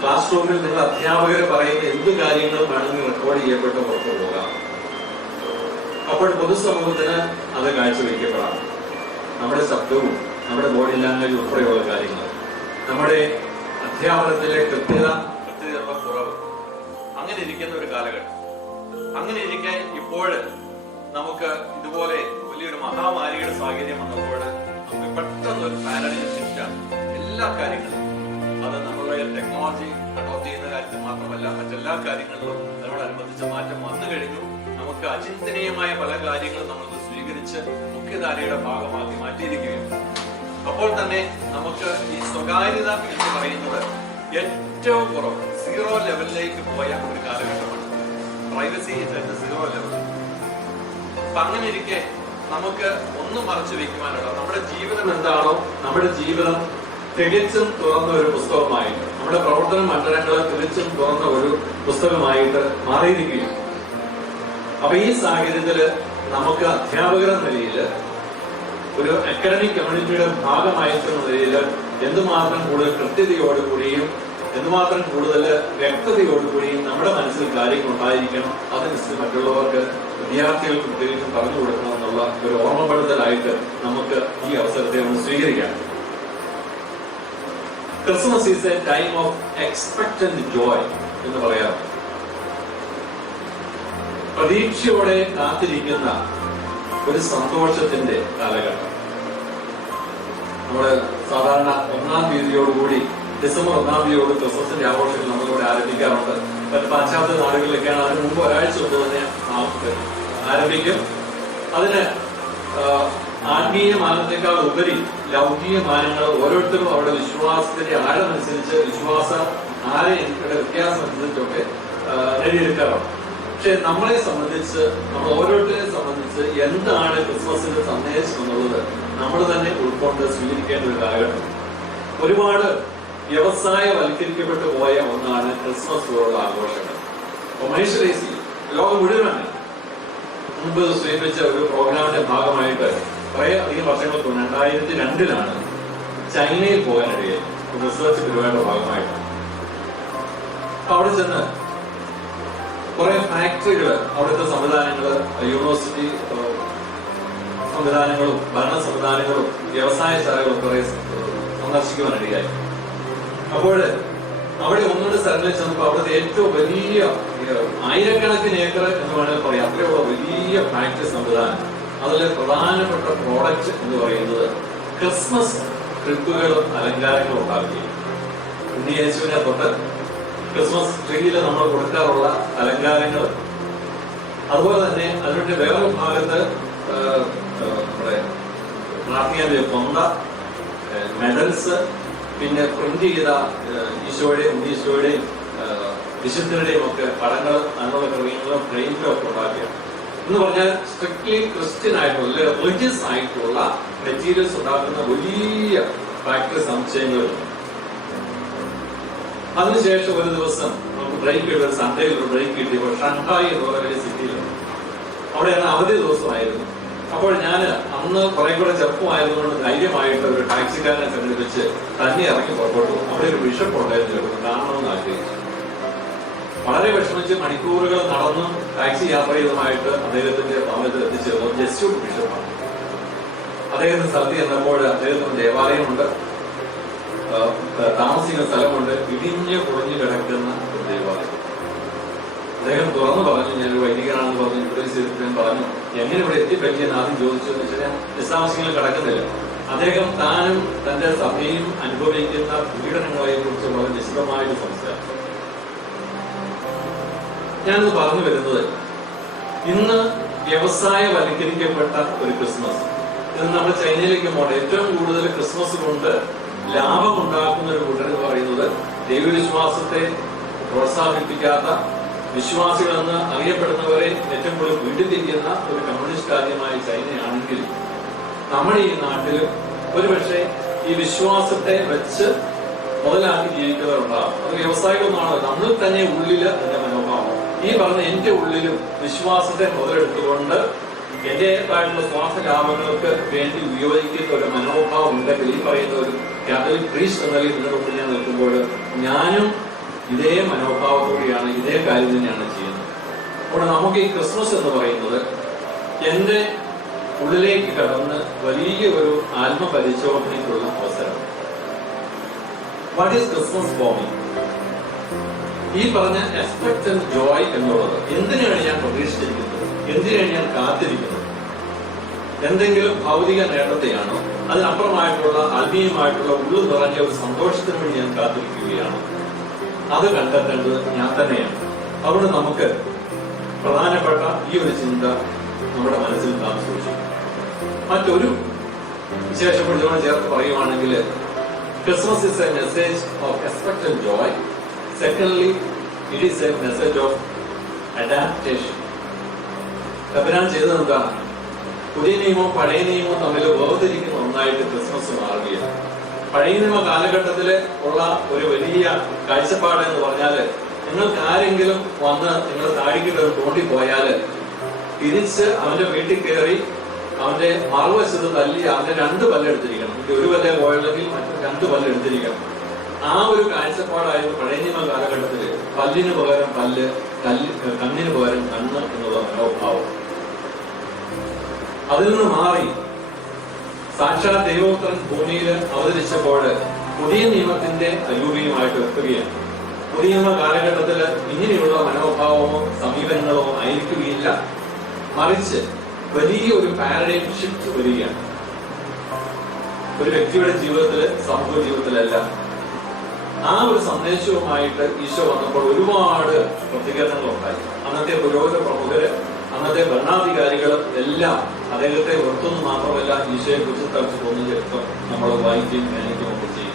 ക്ലാസ് റൂമിൽ നിങ്ങൾ അധ്യാപകർ പറയുന്ന എന്ത് കാര്യങ്ങളും വേണമെങ്കിൽ റെക്കോർഡ് ചെയ്യപ്പെട്ട് പുറത്തു പോകാം. അപ്പോൾ പൊതുസമൂഹത്തിന് അത് കാഴ്ചവെക്കപ്പെടാം. നമ്മുടെ ശബ്ദവും നമ്മുടെ ബോഡി ലാംഗ്വേജ് ഉൾപ്പെടെയുള്ള കാര്യങ്ങൾ, നമ്മുടെ അധ്യാപനത്തിലെ കൃത്യതയുള്ള കുറവ്, അങ്ങനെ ഇരിക്കുന്ന ഒരു കാലഘട്ടം. അങ്ങനെ ഇരിക്കാൻ ഇപ്പോൾ നമുക്ക് ഇതുപോലെ വലിയൊരു മഹാമാരിയുടെ സാഹചര്യം വന്നപ്പോൾ നമുക്ക് പെട്ടെന്ന് ഒരു പാരഡൈം ഷിഫ്റ്റാണ് എല്ലാ കാര്യങ്ങളും. അത് നമ്മളുടെ ടെക്നോളജി അഡോപ്റ്റ് ചെയ്യുന്ന കാര്യത്തിൽ മാത്രമല്ല, മറ്റെല്ലാ കാര്യങ്ങളിലും അതിനോടനുബന്ധിച്ച് മാറ്റം വന്നു കഴിഞ്ഞു. നമുക്ക് അചിന്തനീയമായ പല കാര്യങ്ങളും നമ്മൾ സ്വീകരിച്ച് മുഖ്യധാരയുടെ ഭാഗമാക്കി മാറ്റിയിരിക്കുകയാണ്. അപ്പോൾ തന്നെ നമുക്ക് ഈ സ്വകാര്യത എന്ന് പറയുന്നത് ഏറ്റവും കുറവ് 0 ലെവലിലേക്ക് പോയ ഒരു കാലഘട്ടമാണ്. Privacy is 0 level. അപ്പൊ അങ്ങനെ ഇരിക്കെ നമുക്ക് ഒന്നും മറച്ചു വെക്കുവാനുള്ള നമ്മുടെ ജീവിതം എന്താണോ, നമ്മുടെ ജീവിതം തികച്ചും തുറന്ന ഒരു പുസ്തകമായിട്ട്, നമ്മുടെ പ്രവർത്തന മണ്ഡലങ്ങൾ തികച്ചും തുറന്ന ഒരു പുസ്തകമായിട്ട് മാറിയിരിക്കുകയും. അപ്പൊ ഈ സാഹചര്യത്തില് നമുക്ക് അധ്യാപകരുടെ നിലയിൽ ഒരു അക്കാഡമിക് കമ്മ്യൂണിറ്റിയുടെ ഭാഗമായിട്ടുള്ള നിലയിൽ എന്തുമാത്രം കൂടുതൽ കൃത്യതയോടുകൂടിയും എന്തുമാത്രം കൂടുതൽ വ്യക്തതയോടുകൂടിയും നമ്മുടെ മനസ്സിൽ കാര്യങ്ങൾ ഉണ്ടായിരിക്കണം. അതനുസരിച്ച് മറ്റുള്ളവർക്ക്, വിദ്യാർത്ഥികൾക്ക് പ്രത്യേകിച്ചും പറഞ്ഞു കൊടുക്കണം എന്നുള്ള ഒരു ഓർമ്മപ്പെടുത്തലായിട്ട് നമുക്ക് ഈ അവസരത്തെ ഒന്ന് സ്വീകരിക്കാം. Christmas is a time of expectant joy എന്ന് പറയാം. പ്രതീക്ഷയോടെ കാത്തിരിക്കുന്ന ഒരു സന്തോഷത്തിന്റെ കാലഘട്ടം. നമ്മള് സാധാരണ 1-ാം തീയതിയോടുകൂടി, ഡിസംബർ 1-ാം തീയതിയോട് ക്രിസ്മസിന്റെ ആഘോഷങ്ങൾ നമ്മളിവിടെ ആരംഭിക്കാറുണ്ട്. മറ്റ് പാശ്ചാത്യ നാടുകളിലൊക്കെയാണ് അതിന് മുമ്പ് ഒരാഴ്ച മുമ്പ് തന്നെ ആരംഭിക്കും. അതിന് ആത്മീയ മാനത്തേക്കാൾ ഉപരി ലൗകിക മാനങ്ങൾ ഓരോരുത്തരും അവരുടെ വിശ്വാസത്തിന്റെ ആഴമനുസരിച്ച്, വിശ്വാസ ആരെയുടെ വ്യത്യാസം അനുസരിച്ചൊക്കെ നേടിയെടുക്കാറുണ്ട്. പക്ഷെ നമ്മളെ സംബന്ധിച്ച്, നമ്മൾ ഓരോരുത്തരെ സംബന്ധിച്ച് എന്താണ് ക്രിസ്മസിന്റെ സന്ദേശം എന്നുള്ളത് നമ്മൾ തന്നെ ഉൾക്കൊണ്ട് സ്വീകരിക്കേണ്ട ഒരു കാലഘട്ടം. ഒരുപാട് വ്യവസായവൽക്കരിക്കപ്പെട്ടു പോയ ഒന്നാണ് ക്രിസ്മസ് പോലുള്ള ആഘോഷങ്ങൾ. കൊമേഴ്ഷ്യലൈസ് ലോകം മുഴുവൻ മുമ്പ് സ്വീകരിച്ച ഒരു പ്രോഗ്രാമിന്റെ ഭാഗമായിട്ട് കുറെ അധികം വർഷങ്ങൾക്ക് 2002-ലാണ് ചൈനയിൽ പോകാനിടയായി റിസർച്ച് പരിപാടിയുടെ ഭാഗമായിട്ട്. അവിടെ ചെന്ന് കുറെ ഫാക്ടറികള്, അവിടുത്തെ സംവിധാനങ്ങള്, യൂണിവേഴ്സിറ്റി സംവിധാനങ്ങളും ഭരണ സംവിധാനങ്ങളും വ്യവസായശാലകളും കുറെ സന്ദർശിക്കുവാനിടയായി. അപ്പോൾ അവിടെ ഒന്നുകൂടെ സ്ഥലങ്ങളിൽ ചെന്നപ്പോൾ അവിടുത്തെ ഏറ്റവും വലിയ 1000കണക്കിന് ഏക്കർ എന്ന് വേണമെങ്കിൽ പറയാം, അത്രയുള്ള വലിയ ഫാക്ടറി സംവിധാനം. അതിലെ പ്രധാനപ്പെട്ട പ്രോഡക്റ്റ് എന്ന് പറയുന്നത് ക്രിസ്മസ് ട്രിപ്പുകളും അലങ്കാരങ്ങളും ഉണ്ടാക്കുകയും, ഉണ്ണിയേശുവിനെ തൊട്ട് ക്രിസ്മസ് ട്രീയിൽ നമ്മൾ കൊടുക്കാറുള്ള അലങ്കാരങ്ങൾ, അതുപോലെ തന്നെ അതിന്റെ വേറൊരു ഭാഗത്ത് നമ്മുടെ പ്രാർത്ഥിക്കാന്റെ കൊന്ത, മെഡൽസ്, പിന്നെ പ്രിന്റ് ചെയ്ത ഈശോയുടെയും ഉണ്ണീശോയുടെയും വിശുദ്ധരുടെയും ഒക്കെ പടങ്ങൾ, അതിനുള്ള ക്രമീകരണങ്ങളും ഫ്രെയിമിലും ഒക്കെ ഉണ്ടാക്കിയാണ്. എന്ന് പറഞ്ഞാൽ സ്ട്രിക്ട്ലി ക്രിസ്ത്യൻ ആയിട്ടുള്ള, റിലീജിയസ് ആയിട്ടുള്ള മെറ്റീരിയൽസ് ഉണ്ടാക്കുന്ന വലിയ ഫാക്ടറി സമുച്ചയങ്ങളുണ്ട്. അതിനുശേഷം ഒരു ദിവസം നമുക്ക് ബ്രേക്ക് കിട്ടും, സൺഡേയിൽ ഒരു ബ്രേക്ക് കിട്ടിയപ്പോൾ ഷാങ്ഹായ് എന്ന് പറയുന്ന വലിയ സിറ്റിയിലാണ്. അവിടെയാണ് അവധി ദിവസമായിരുന്നു. അപ്പോൾ ഞാൻ അന്ന് കുറെ കൂടെ ചെറുപ്പമായതുകൊണ്ട് ധൈര്യമായിട്ട് ഒരു ടാക്സിക്കാരനെ സംഘടിപ്പിച്ച് തന്നെ ഇറങ്ങി പുറപ്പെട്ടു. അവിടെ ഒരു ബിഷപ്പ് ഉണ്ടായിരുന്നു, കാണണമെന്ന് ആഗ്രഹിച്ചു. വളരെ വിഷമിച്ച് മണിക്കൂറുകൾ നടന്ന് ടാക്സി യാത്ര ചെയ്തതുമായിട്ട് അദ്ദേഹത്തിന്റെ ഭവനത്തിൽ എത്തിച്ചേർന്നു. ജസ്യൂട്ട് ബിഷപ്പാണ്. അദ്ദേഹത്തിന്റെ സ്ഥലത്ത് ചെന്നപ്പോൾ അദ്ദേഹത്തിന് ദേവാലയമുണ്ട്, താമസിക്കുന്ന സ്ഥലമുണ്ട്, ഇടിഞ്ഞ് പൊളിഞ്ഞു കിടക്കുന്ന ഒരു ദേവാലയം. അദ്ദേഹം തുറന്നു പറഞ്ഞു, ഞാനൊരു വൈദികനാണെന്ന് പറഞ്ഞു, ഇൻട്രൊഡ്യൂസ് പറഞ്ഞു. എങ്ങനെ ഇവിടെ എത്തിപ്പറ്റിയെന്ന് ആദ്യം ചോദിച്ചു. എന്ന് വെച്ചാൽ വിശദാംശങ്ങൾ കിടക്കുന്നില്ല. അദ്ദേഹം താനും തന്റെ സഭയും അനുഭവിക്കുന്ന പീഡനങ്ങളെ കുറിച്ച് വളരെ വിശദമായിട്ട് സംസാരിച്ചു. ഞാനത് പറഞ്ഞു വരുന്നത്, ഇന്ന് വ്യവസായവൽക്കരിക്കപ്പെട്ട ഒരു ക്രിസ്മസ്, ഇത് നമ്മൾ ചൈനയിലേക്ക് പോകണം. ഏറ്റവും കൂടുതൽ ക്രിസ്മസ് കൊണ്ട് ലാഭമുണ്ടാക്കുന്ന ഒരു കൂട്ടരെന്ന് പറയുന്നത് ദൈവവിശ്വാസത്തെ പ്രോത്സാഹിപ്പിക്കാത്ത, വിശ്വാസികളെന്ന് അറിയപ്പെടുന്നവരെ ഏറ്റവും കൂടുതൽ വീട്ടിലിരിക്കുന്ന ഒരു കമ്മ്യൂണിസ്റ്റ് രാജ്യമായ ചൈനയാണെങ്കിൽ, നമ്മുടെ ഈ നാട്ടിലും ഒരുപക്ഷെ ഈ വിശ്വാസത്തെ വെച്ച് മുതലാക്കി ജീവിക്കുന്നവരുണ്ടാകും. അത് വ്യവസായികളൊന്നാണ്, നമ്മൾ തന്നെ ഉള്ളില് അതിന്റെ മനോഭാവം. ഈ പറഞ്ഞ എന്റെ ഉള്ളിലും വിശ്വാസത്തെ മുതലെടുത്തുകൊണ്ട് എന്റേതായിട്ടുള്ള സ്വാർത്ഥ ലാഭങ്ങൾക്ക് വേണ്ടി ഉപയോഗിക്കുന്ന ഒരു മനോഭാവം ഉണ്ടെങ്കിൽ ഈ പറയുന്ന ഒരു കാത്തലിക് പ്രീസ്റ്റ് എന്ന നിലയിൽ നിങ്ങളുടെ മുന്നിൽ ഞാൻ നിൽക്കുമ്പോൾ ഞാനും ഇതേ മനോഭാവത്തോടെയാണ് ഇതേ കാര്യം തന്നെയാണ് ചെയ്യുന്നത്. അപ്പോൾ നമുക്ക് ഈ ക്രിസ്മസ് എന്ന് പറയുന്നത് എന്റെ ഉള്ളിലേക്ക് കടന്ന് വലിയ ഒരു ആത്മപരിശോധനയ്ക്കുള്ള അവസരം. What is Christmas for me? ഈ പറഞ്ഞ എക്സ്പെക്ട് ആൻഡ് ജോയ് എന്നുള്ളത് എന്തിനാണ് ഞാൻ പ്രതീക്ഷിച്ചിരിക്കുന്നത്? എന്തിനാണ് ഞാൻ കാത്തിരിക്കുന്നത്? എന്തെങ്കിലും ഭൗതിക നേട്ടത്തെയാണോ അതിനപ്പുറമായിട്ടുള്ള ആത്മീയമായിട്ടുള്ള ഉള്ളു നിറഞ്ഞ ഒരു സന്തോഷത്തിന് വേണ്ടി ഞാൻ കാത്തിരിക്കുകയാണ്? അത് കണ്ടെത്തേണ്ടത് ഞാൻ തന്നെയാണ്. അതുകൊണ്ട് നമുക്ക് പ്രധാനപ്പെട്ട ഈ ഒരു ചിന്ത നമ്മുടെ മനസ്സിൽ നാം സൂക്ഷിക്കും. മറ്റൊരു വിശേഷപ്പെടുത്തിയോട് ചേർത്ത് പറയുവാണെങ്കിൽ Christmas is A message of expect and Joy. Secondly it is A message of adaptation. തമ്പുരാൻ ചെയ്തത് എന്താണ്? പുതിയ നിയമവും പഴയ നിയമവും തമ്മിൽ വേർതിരിക്കുന്ന ഒന്നായിട്ട് ക്രിസ്മസ് മാറുകയാണ്. പഴയ നിയമ കാലഘട്ടത്തിൽ ഉള്ള ഒരു വലിയ കാഴ്ചപ്പാട് എന്ന് പറഞ്ഞാല് നിങ്ങൾക്ക് ആരെങ്കിലും വന്ന് നിങ്ങൾ താഴേക്കിട്ട് തോണ്ടിപ്പോയാല് തിരിച്ച് അവന്റെ വീട്ടിൽ കയറി അവന്റെ മറുവശത്ത് തല്ലി അവന്റെ 2 പല്ലെടുത്തിരിക്കണം. ഒരു പല്ലേ പോയുള്ളെങ്കിൽ മറ്റു 2 പല്ലെടുത്തിരിക്കണം. ആ ഒരു കാഴ്ചപ്പാടായിരുന്നു പഴയ നിയമ കാലഘട്ടത്തില്. പല്ലിന് പകരം പല്ല്, കണ്ണിന് പകരം കണ്ണ് എന്നുള്ള മനോഭാവം. അതിൽ നിന്ന് മാറി സാക്ഷാത് ദൈവപുത്രൻ ഭൂമിയിൽ അവതരിച്ചപ്പോൾ പുതിയ നിയമത്തിന്റെ അരൂപിയുമായിട്ട് എത്തുകയാണ്. പുതിയ നിയമ കാലഘട്ടത്തില് ഇങ്ങനെയുള്ള മനോഭാവമോ സമീപനങ്ങളോ ആയിരിക്കുകയില്ല. മറിച്ച് വലിയ ഒരു പാരഡൈം ഷിഫ്റ്റ് വരികയാണ്. ഒരു വ്യക്തിയുടെ ജീവിതത്തില്, സമൂഹ ജീവിതത്തിലല്ല. ആ ഒരു സന്ദേശവുമായിട്ട് ഈശോ വന്നപ്പോൾ ഒരുപാട് പ്രതികരണങ്ങൾ ഉണ്ടായി. അന്നത്തെ പുരോഗത പ്രമുഖര്, അന്നത്തെ ഭരണാധികാരികളും എല്ലാം അദ്ദേഹത്തെ വെറുത്തൊന്നും മാത്രമല്ല ഈശോയെ കുറിച്ച് തളിച്ചു പോകുന്ന ചരിത്രം നമ്മൾ വായിക്കുകയും ധ്യാനിക്കുകയും ഒക്കെ ചെയ്യും.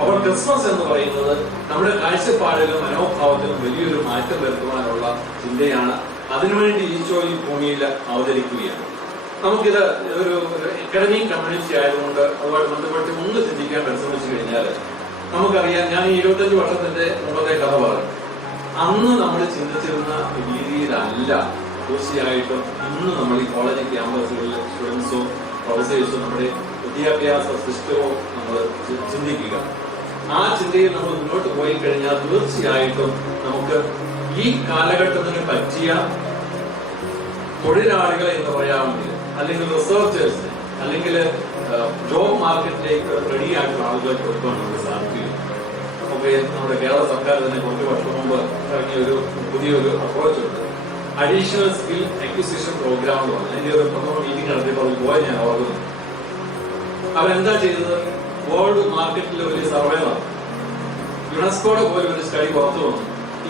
അപ്പോൾ ക്രിസ്മസ് എന്ന് പറയുന്നത് നമ്മുടെ കാഴ്ചപ്പാടിലും മനോഭാവത്തിലും വലിയൊരു മാറ്റം വരുത്തുവാനുള്ള ചിന്തയാണ്. അതിനുവേണ്ടി ഈശോ ഈ ഭൂമിയിൽ അവതരിക്കുകയാണ്. നമുക്കിത് ഒരു അക്കാഡമിക് കമ്മ്യൂണിറ്റി ആയതുകൊണ്ട് അതുമായിട്ട് ബന്ധപ്പെട്ട് ഒന്ന് ചിന്തിക്കാൻ പരിശ്രമിച്ചു കഴിഞ്ഞാൽ നമുക്കറിയാം. ഞാൻ ഈ 25 വർഷത്തിന്റെ മുമ്പത്തെ കഥ പറഞ്ഞു. അന്ന് നമ്മൾ ചിന്തിച്ചിരുന്ന രീതിയിലല്ല തീർച്ചയായിട്ടും ഇന്ന് നമ്മൾ ഈ കോളേജ് ക്യാമ്പസുകളിൽ സ്റ്റുഡൻസോ പ്രൊഫസേഴ്സോ നമ്മുടെ വിദ്യാഭ്യാസ സിസ്റ്റമോ നമ്മൾ ചിന്തിക്കുക. ആ ചിന്തയിൽ നമ്മൾ മുന്നോട്ട് പോയി കഴിഞ്ഞാൽ തീർച്ചയായിട്ടും നമുക്ക് ഈ കാലഘട്ടത്തിന് പറ്റിയ തൊഴിലാളികളെ എന്ന് പറയാമെങ്കിൽ, അല്ലെങ്കിൽ റിസർച്ചേഴ്സ്, അല്ലെങ്കിൽ ജോബ് മാർക്കറ്റിലേക്ക് റെഡിയായിട്ടുള്ള ആളുകൾക്ക് കൊടുക്കാൻ നമുക്ക് സാധിക്കും. നമുക്ക് നമ്മുടെ കേരള സർക്കാർ തന്നെ കുറച്ച് വർഷം മുമ്പ് ഇറങ്ങിയ ഒരു പുതിയൊരു അപ്രോച്ച് ഉണ്ട്. അഡീഷണൽ സ്കിൽ അക്വിസിഷൻ പ്രോഗ്രാം എന്ന് പറഞ്ഞു. അതിന്റെ ഒരു പ്രഥമ മീറ്റിംഗ് നടത്തിയപ്പോൾ അത് പോയി ഞാൻ ഓർക്കുന്നു. അവരെന്താ ചെയ്തത്? വേൾഡ് മാർക്കറ്റിൽ ഒരു സർവേ നടന്നു. യുനെസ്കോയുടെ പോലെ ഒരു സ്റ്റഡി പുറത്തു വന്നു.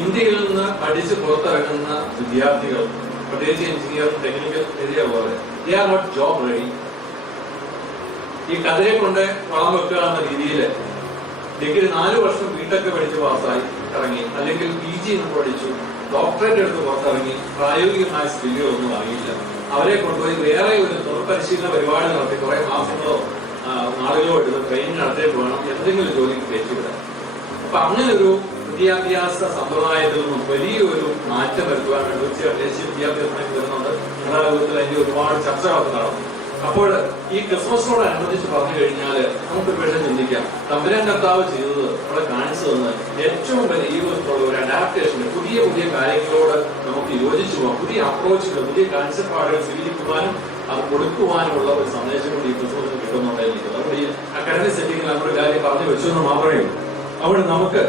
ഇന്ത്യയിൽ നിന്ന് പഠിച്ച് പുറത്തിറങ്ങുന്ന വിദ്യാർത്ഥികൾ, പ്രത്യേകിച്ച് എഞ്ചിനീയറിംഗ്, ടെക്നിക്കൽ ഏരിയ പോലെ, they are not job ready. ഈ കഥയെ കൊണ്ട് വളം വെക്കുക എന്ന രീതിയിൽ ഡിഗ്രി 4 വർഷം ബിടെക് പഠിച്ച് പാസ്സായി ഇറങ്ങി, അല്ലെങ്കിൽ PG പഠിച്ചു, ഡോക്ടറേറ്റ് എടുത്ത് പുറത്തിറങ്ങി, പ്രായോഗികമായ സ്കില്ലുകളൊന്നും അറിയില്ല. അവരെ കൊണ്ടുപോയി വേറെ ഒരു തൊഴിൽപരിശീലന പരിപാടി നടത്തി കുറെ മാസങ്ങളോ നാളുകളോ എടുത്ത് ട്രെയിനിങ് നടത്തിയിട്ട് വേണം എന്തെങ്കിലും ജോലിക്ക് കയറ്റിവിടാൻ. അപ്പൊ അങ്ങനെ ഒരു വിദ്യാഭ്യാസ സമ്പ്രദായത്തിൽ നിന്നും വലിയൊരു മാറ്റം വരുത്തുവാൻ തീർച്ചയായും ദേശീയ വിദ്യാഭ്യാസത്തിലേക്ക് വരുന്നുണ്ട്. നിങ്ങളുടെ ലോകത്തിൽ അതിന്റെ ഒരുപാട് ചർച്ചകളൊക്കെ നടന്നു. അപ്പോൾ ഈ ക്രിസ്മസിനോടനുബന്ധിച്ച് പറഞ്ഞു കഴിഞ്ഞാൽ നമുക്ക് ഒരുപക്ഷെ ചിന്തിക്കാം, തമ്പുരാൻ കർത്താവ് ചെയ്തത് നമ്മളെ കാണിച്ചു തന്ന് ഏറ്റവും വലിയ ജീവിതത്തിലുള്ള ഒരു അഡാപ്റ്റേഷൻ, പുതിയ പുതിയ കാര്യങ്ങളോട് നമുക്ക് യോജിച്ചു പോകാം, പുതിയ അപ്രോച്ചുകൾ, പുതിയ കാഴ്ചപ്പാടുകൾ സ്വീകരിക്കുവാനും അത് കൊടുക്കുവാനുമുള്ള ഒരു സന്ദേശം കൂടി ഈ ക്രിസ്മസിന് കിട്ടുന്നുണ്ടായിരിക്കും. അതുകൊണ്ട് ഈ അക്കാഡമിക് സെറ്റിംഗിൽ നമ്മുടെ കാര്യം പറഞ്ഞു വെച്ചെന്ന് മാത്രമേ ഉള്ളൂ. അവിടെ നമുക്ക്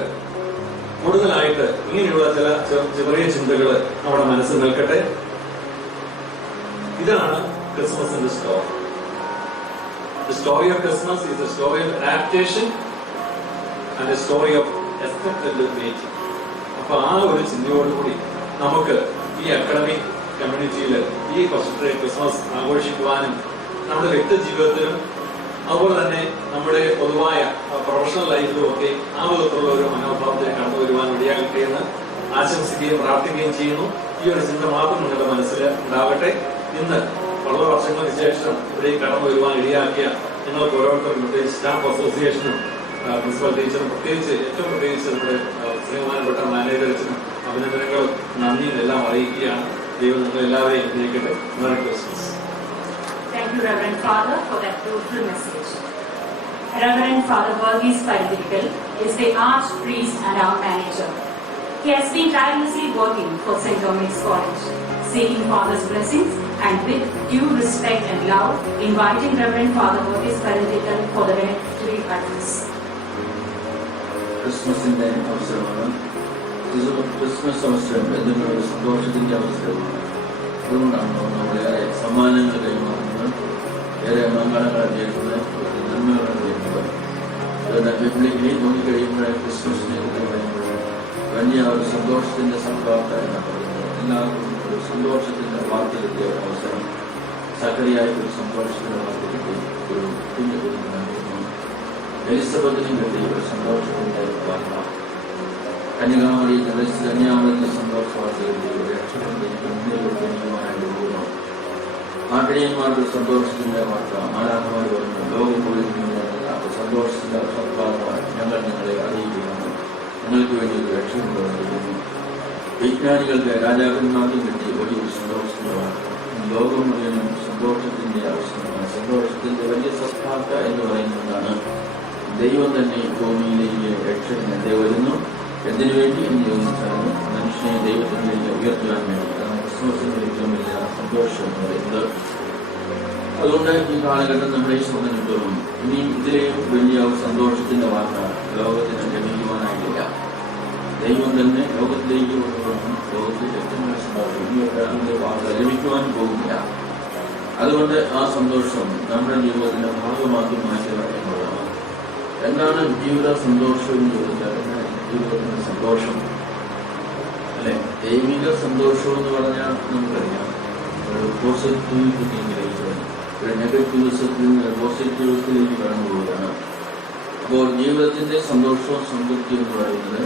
കൂടുതലായിട്ട് ഇങ്ങനെയുള്ള ചില ചെറിയ ചിന്തകൾ നമ്മുടെ മനസ്സിൽ നിൽക്കട്ടെ. ഇതാണ് ക്രിസ്മസിന്റെ story. The story of Christmas is a story of adaptation and a story of expected waiting. അപ്പൊ ആ ഒരു ചിന്തയോടുകൂടി നമുക്ക് ഈ അക്കാഡമിക് കമ്മ്യൂണിറ്റിയിൽ ഈ വർഷത്തെ ക്രിസ്മസ് ആഘോഷിക്കുവാനും നമ്മുടെ വ്യക്തി ജീവിതത്തിലും അതുപോലെ തന്നെ നമ്മുടെ പൊതുവായ പ്രൊഫഷണൽ ലൈഫിലും ഒക്കെ ആ വിധത്തിലുള്ള ഒരു മനോഭാവത്തിൽ കടന്നു വരുവാൻ ഇടയാകട്ടെ എന്ന് ആശംസിക്കുകയും പ്രാർത്ഥിക്കുകയും ചെയ്യുന്നു. ഈ ഒരു ചിന്ത മാത്രം നിങ്ങളുടെ മനസ്സിൽ ഉണ്ടാവട്ടെ. ഇന്ന് വളരെ വർഷങ്ങൾക്ക് ശേഷം ഇവിടെ കടന്നു വരുവാൻ ഇടയാക്കിയ നിങ്ങൾക്ക് ഓരോരുത്തർക്കും, പ്രത്യേകിച്ച് സ്റ്റാഫ് അസോസിയേഷനും പ്രിൻസിപ്പൽ ടീച്ചറും, ഏറ്റവും പ്രത്യേകിച്ച് നമ്മുടെ സ്നേഹമാനപ്പെട്ട മാനേജേഴ്സിനും അഭിനന്ദനങ്ങളും നന്ദിയും എല്ലാം അറിയിക്കുകയാണ്. ദൈവം നിങ്ങൾ എല്ലാവരെയും അനുഗ്രഹിക്കട്ടെ. Merry Christmas. Thank you, Reverend Father, for that beautiful message. Reverend Father Verghese Paridikal is the Archpriest and our manager. He has been tirelessly working for St. Dominic's College, seeking Father's blessings and with due respect and love, inviting Reverend Father Verghese Paridikal for the benedictory address. ക്രിസ്മസിന്റെ അവസരമാണ്. Christmas അവസരം എന്നൊരു സന്തോഷത്തിന്റെ അവസരമാണ്. അതുകൊണ്ടാണ് നമ്മളേറെ സമ്മാനങ്ങൾ കൈമാറുന്നത്, ഏറെ മംഗളങ്ങൾ അറിയിക്കുന്നത്, നന്മകൾ അറിയിക്കുന്നത്. ബിബ്ലിക്കലി നോക്കിക്കഴിയുമ്പോഴേ ക്രിസ്മസിനെ കുറിച്ച് പറയുമ്പോൾ വലിയ ഒരു സന്തോഷത്തിന്റെ സംഭവത്ത എന്ന് പറയുന്നത്. എല്ലാവർക്കും ഒരു സന്തോഷത്തിന്റെ വാർത്ത കിട്ടിയ ഒരു അവസരം. സക്കറിയായിട്ട് ഒരു സന്തോഷത്തിന്റെ വാർത്ത കിട്ടി, ഒരു കുഞ്ഞു കുഞ്ഞിനായിരുന്നു. എലിസബത്തിനും കിട്ടി ഒരു സന്തോഷത്തിന്റെ വാർത്ത. കന്യാമറിയത്തിന്റെ സന്തോഷ വാർത്ത കിട്ടി, ഒരു രക്ഷകന്മാരുടെ ഊർണ്ണം. ആട്ടിയന്മാരുടെ സന്തോഷത്തിന്റെ വാർത്ത. മാലാഖമാർ പറഞ്ഞു ലോകം മുഴുവൻ സന്തോഷത്തിന്റെ സത്വാർത്ത ഞങ്ങൾ നിങ്ങളെ അറിയിക്കുകയാണ്, നിങ്ങൾക്ക് വേണ്ടി ഒരു രക്ഷകൻ. വിജ്ഞാനികൾക്ക് രാജാക്കന്മാർക്കും കിട്ടി വലിയൊരു സന്തോഷത്തിന്റെ വാർത്ത. ലോകം മുഴുവനും സന്തോഷത്തിന്റെ അവസരമാണ്. സന്തോഷത്തിന്റെ വലിയ സത്വാർത്ത എന്ന് പറയുന്നതാണ് ദൈവം തന്നെ ഭൂമിയിലേക്ക് രക്ഷകനെ വരുന്നു. എന്തിനു വേണ്ടി എന്ന് ചോദിച്ചാൽ മനുഷ്യനെ ദൈവത്തിലേക്ക് ഉയർത്തുവാൻ വേണ്ടി. അതാണ് ക്രിസ്മസിന്റെ ഏറ്റവും വലിയ സന്തോഷം എന്ന് പറയുന്നത്. അതുകൊണ്ട് ഈ കാലഘട്ടം നമ്മളെ സംബന്ധിച്ചിടത്തോളം ഇനി ഇതിലെയും വലിയ സന്തോഷത്തിന്റെ വാർത്ത ലോകത്തിന് ലഭിക്കുവാനായിട്ടില്ല. ദൈവം തന്നെ ലോകത്തിലേക്ക് കൊണ്ടുവരണം. ലോകത്തിൽ ഏറ്റവും സന്തോഷം ഇനി വാർത്ത ലഭിക്കുവാൻ പോകുന്നില്ല. അതുകൊണ്ട് ആ സന്തോഷം നമ്മുടെ ജീവിതത്തിന്റെ ഭാഗമാക്കി മാറ്റുക എന്നുള്ളതാണ്. എന്താണ് ജീവിത സന്തോഷം എന്ന് ചോദിച്ചാൽ ജീവിതത്തിന്റെ സന്തോഷം അല്ലെ? ദൈവിക സന്തോഷം എന്ന് പറഞ്ഞാൽ നമുക്കറിയാം, ഒരു പോസിറ്റീവ് തിങ്കിലേക്ക്, ഒരു നെഗറ്റീവിസത്തിൽ നിന്ന് പോസിറ്റീവിസത്തിലേക്ക് കടന്നു പോവുകയാണ്. അപ്പോൾ ജീവിതത്തിന്റെ സന്തോഷവും സംതൃപ്തിയും എന്ന് പറയുന്നത്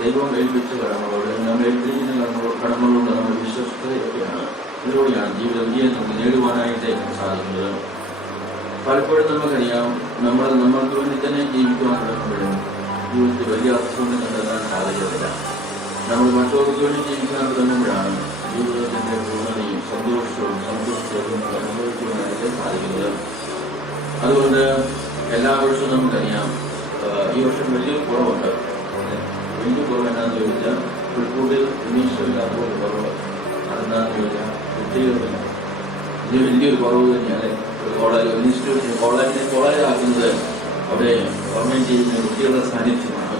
ദൈവം ഏൽപ്പിച്ച കടമകളോട്, നമ്മൾ ഏൽപ്പിക്കുന്ന കടമകളോട് നമ്മുടെ വിശ്വസ്തതയൊക്കെയാണ്. ഇതിലൂടെയാണ് ജീവിത വിജയം നമുക്ക് നേടുവാനായിട്ട് സാധിക്കുന്നത്. പലപ്പോഴും നമുക്കറിയാം, നമ്മൾക്ക് വേണ്ടി തന്നെ ജീവിക്കുവാൻ തുടങ്ങുമ്പോഴും ജീവിതത്തിൽ വലിയ അർത്ഥമൊന്നും കണ്ടെത്താൻ സാധിക്കത്തില്ല. നമ്മൾ മറ്റവർക്ക് വേണ്ടി ജീവിക്കാൻ തുടങ്ങുമ്പോഴാണ് ജീവിതത്തിന്റെ പൂർണ്ണതയും സന്തോഷവും സംതൃപ്തിയും അനുഭവിക്കുവാനായിട്ട് സാധിക്കുന്നത്. അതുകൊണ്ട് എല്ലാ വർഷവും നമുക്കറിയാം ഈ വർഷം വലിയൊരു കുറവുണ്ട്. വലിയ കുറവ് എന്നാന്ന് ചോദിച്ചാൽ പുൽക്കൂട്ടിൽ ഇനീഷ്യലില്ലാത്ത കുറവ്. അതെന്താണെന്ന് ചോദിച്ചാൽ കുട്ടികളില്ല. ഇത് വലിയൊരു കുറവ് തന്നെയാണ്. കോളേജ് ഇൻസ്റ്റിറ്റ്യൂഷൻ കോളേജാക്കുന്നത് അവിടെ ഗവൺമെന്റ് ചെയ്യുന്ന കുട്ടികളുടെ സാന്നിധ്യമാണ്.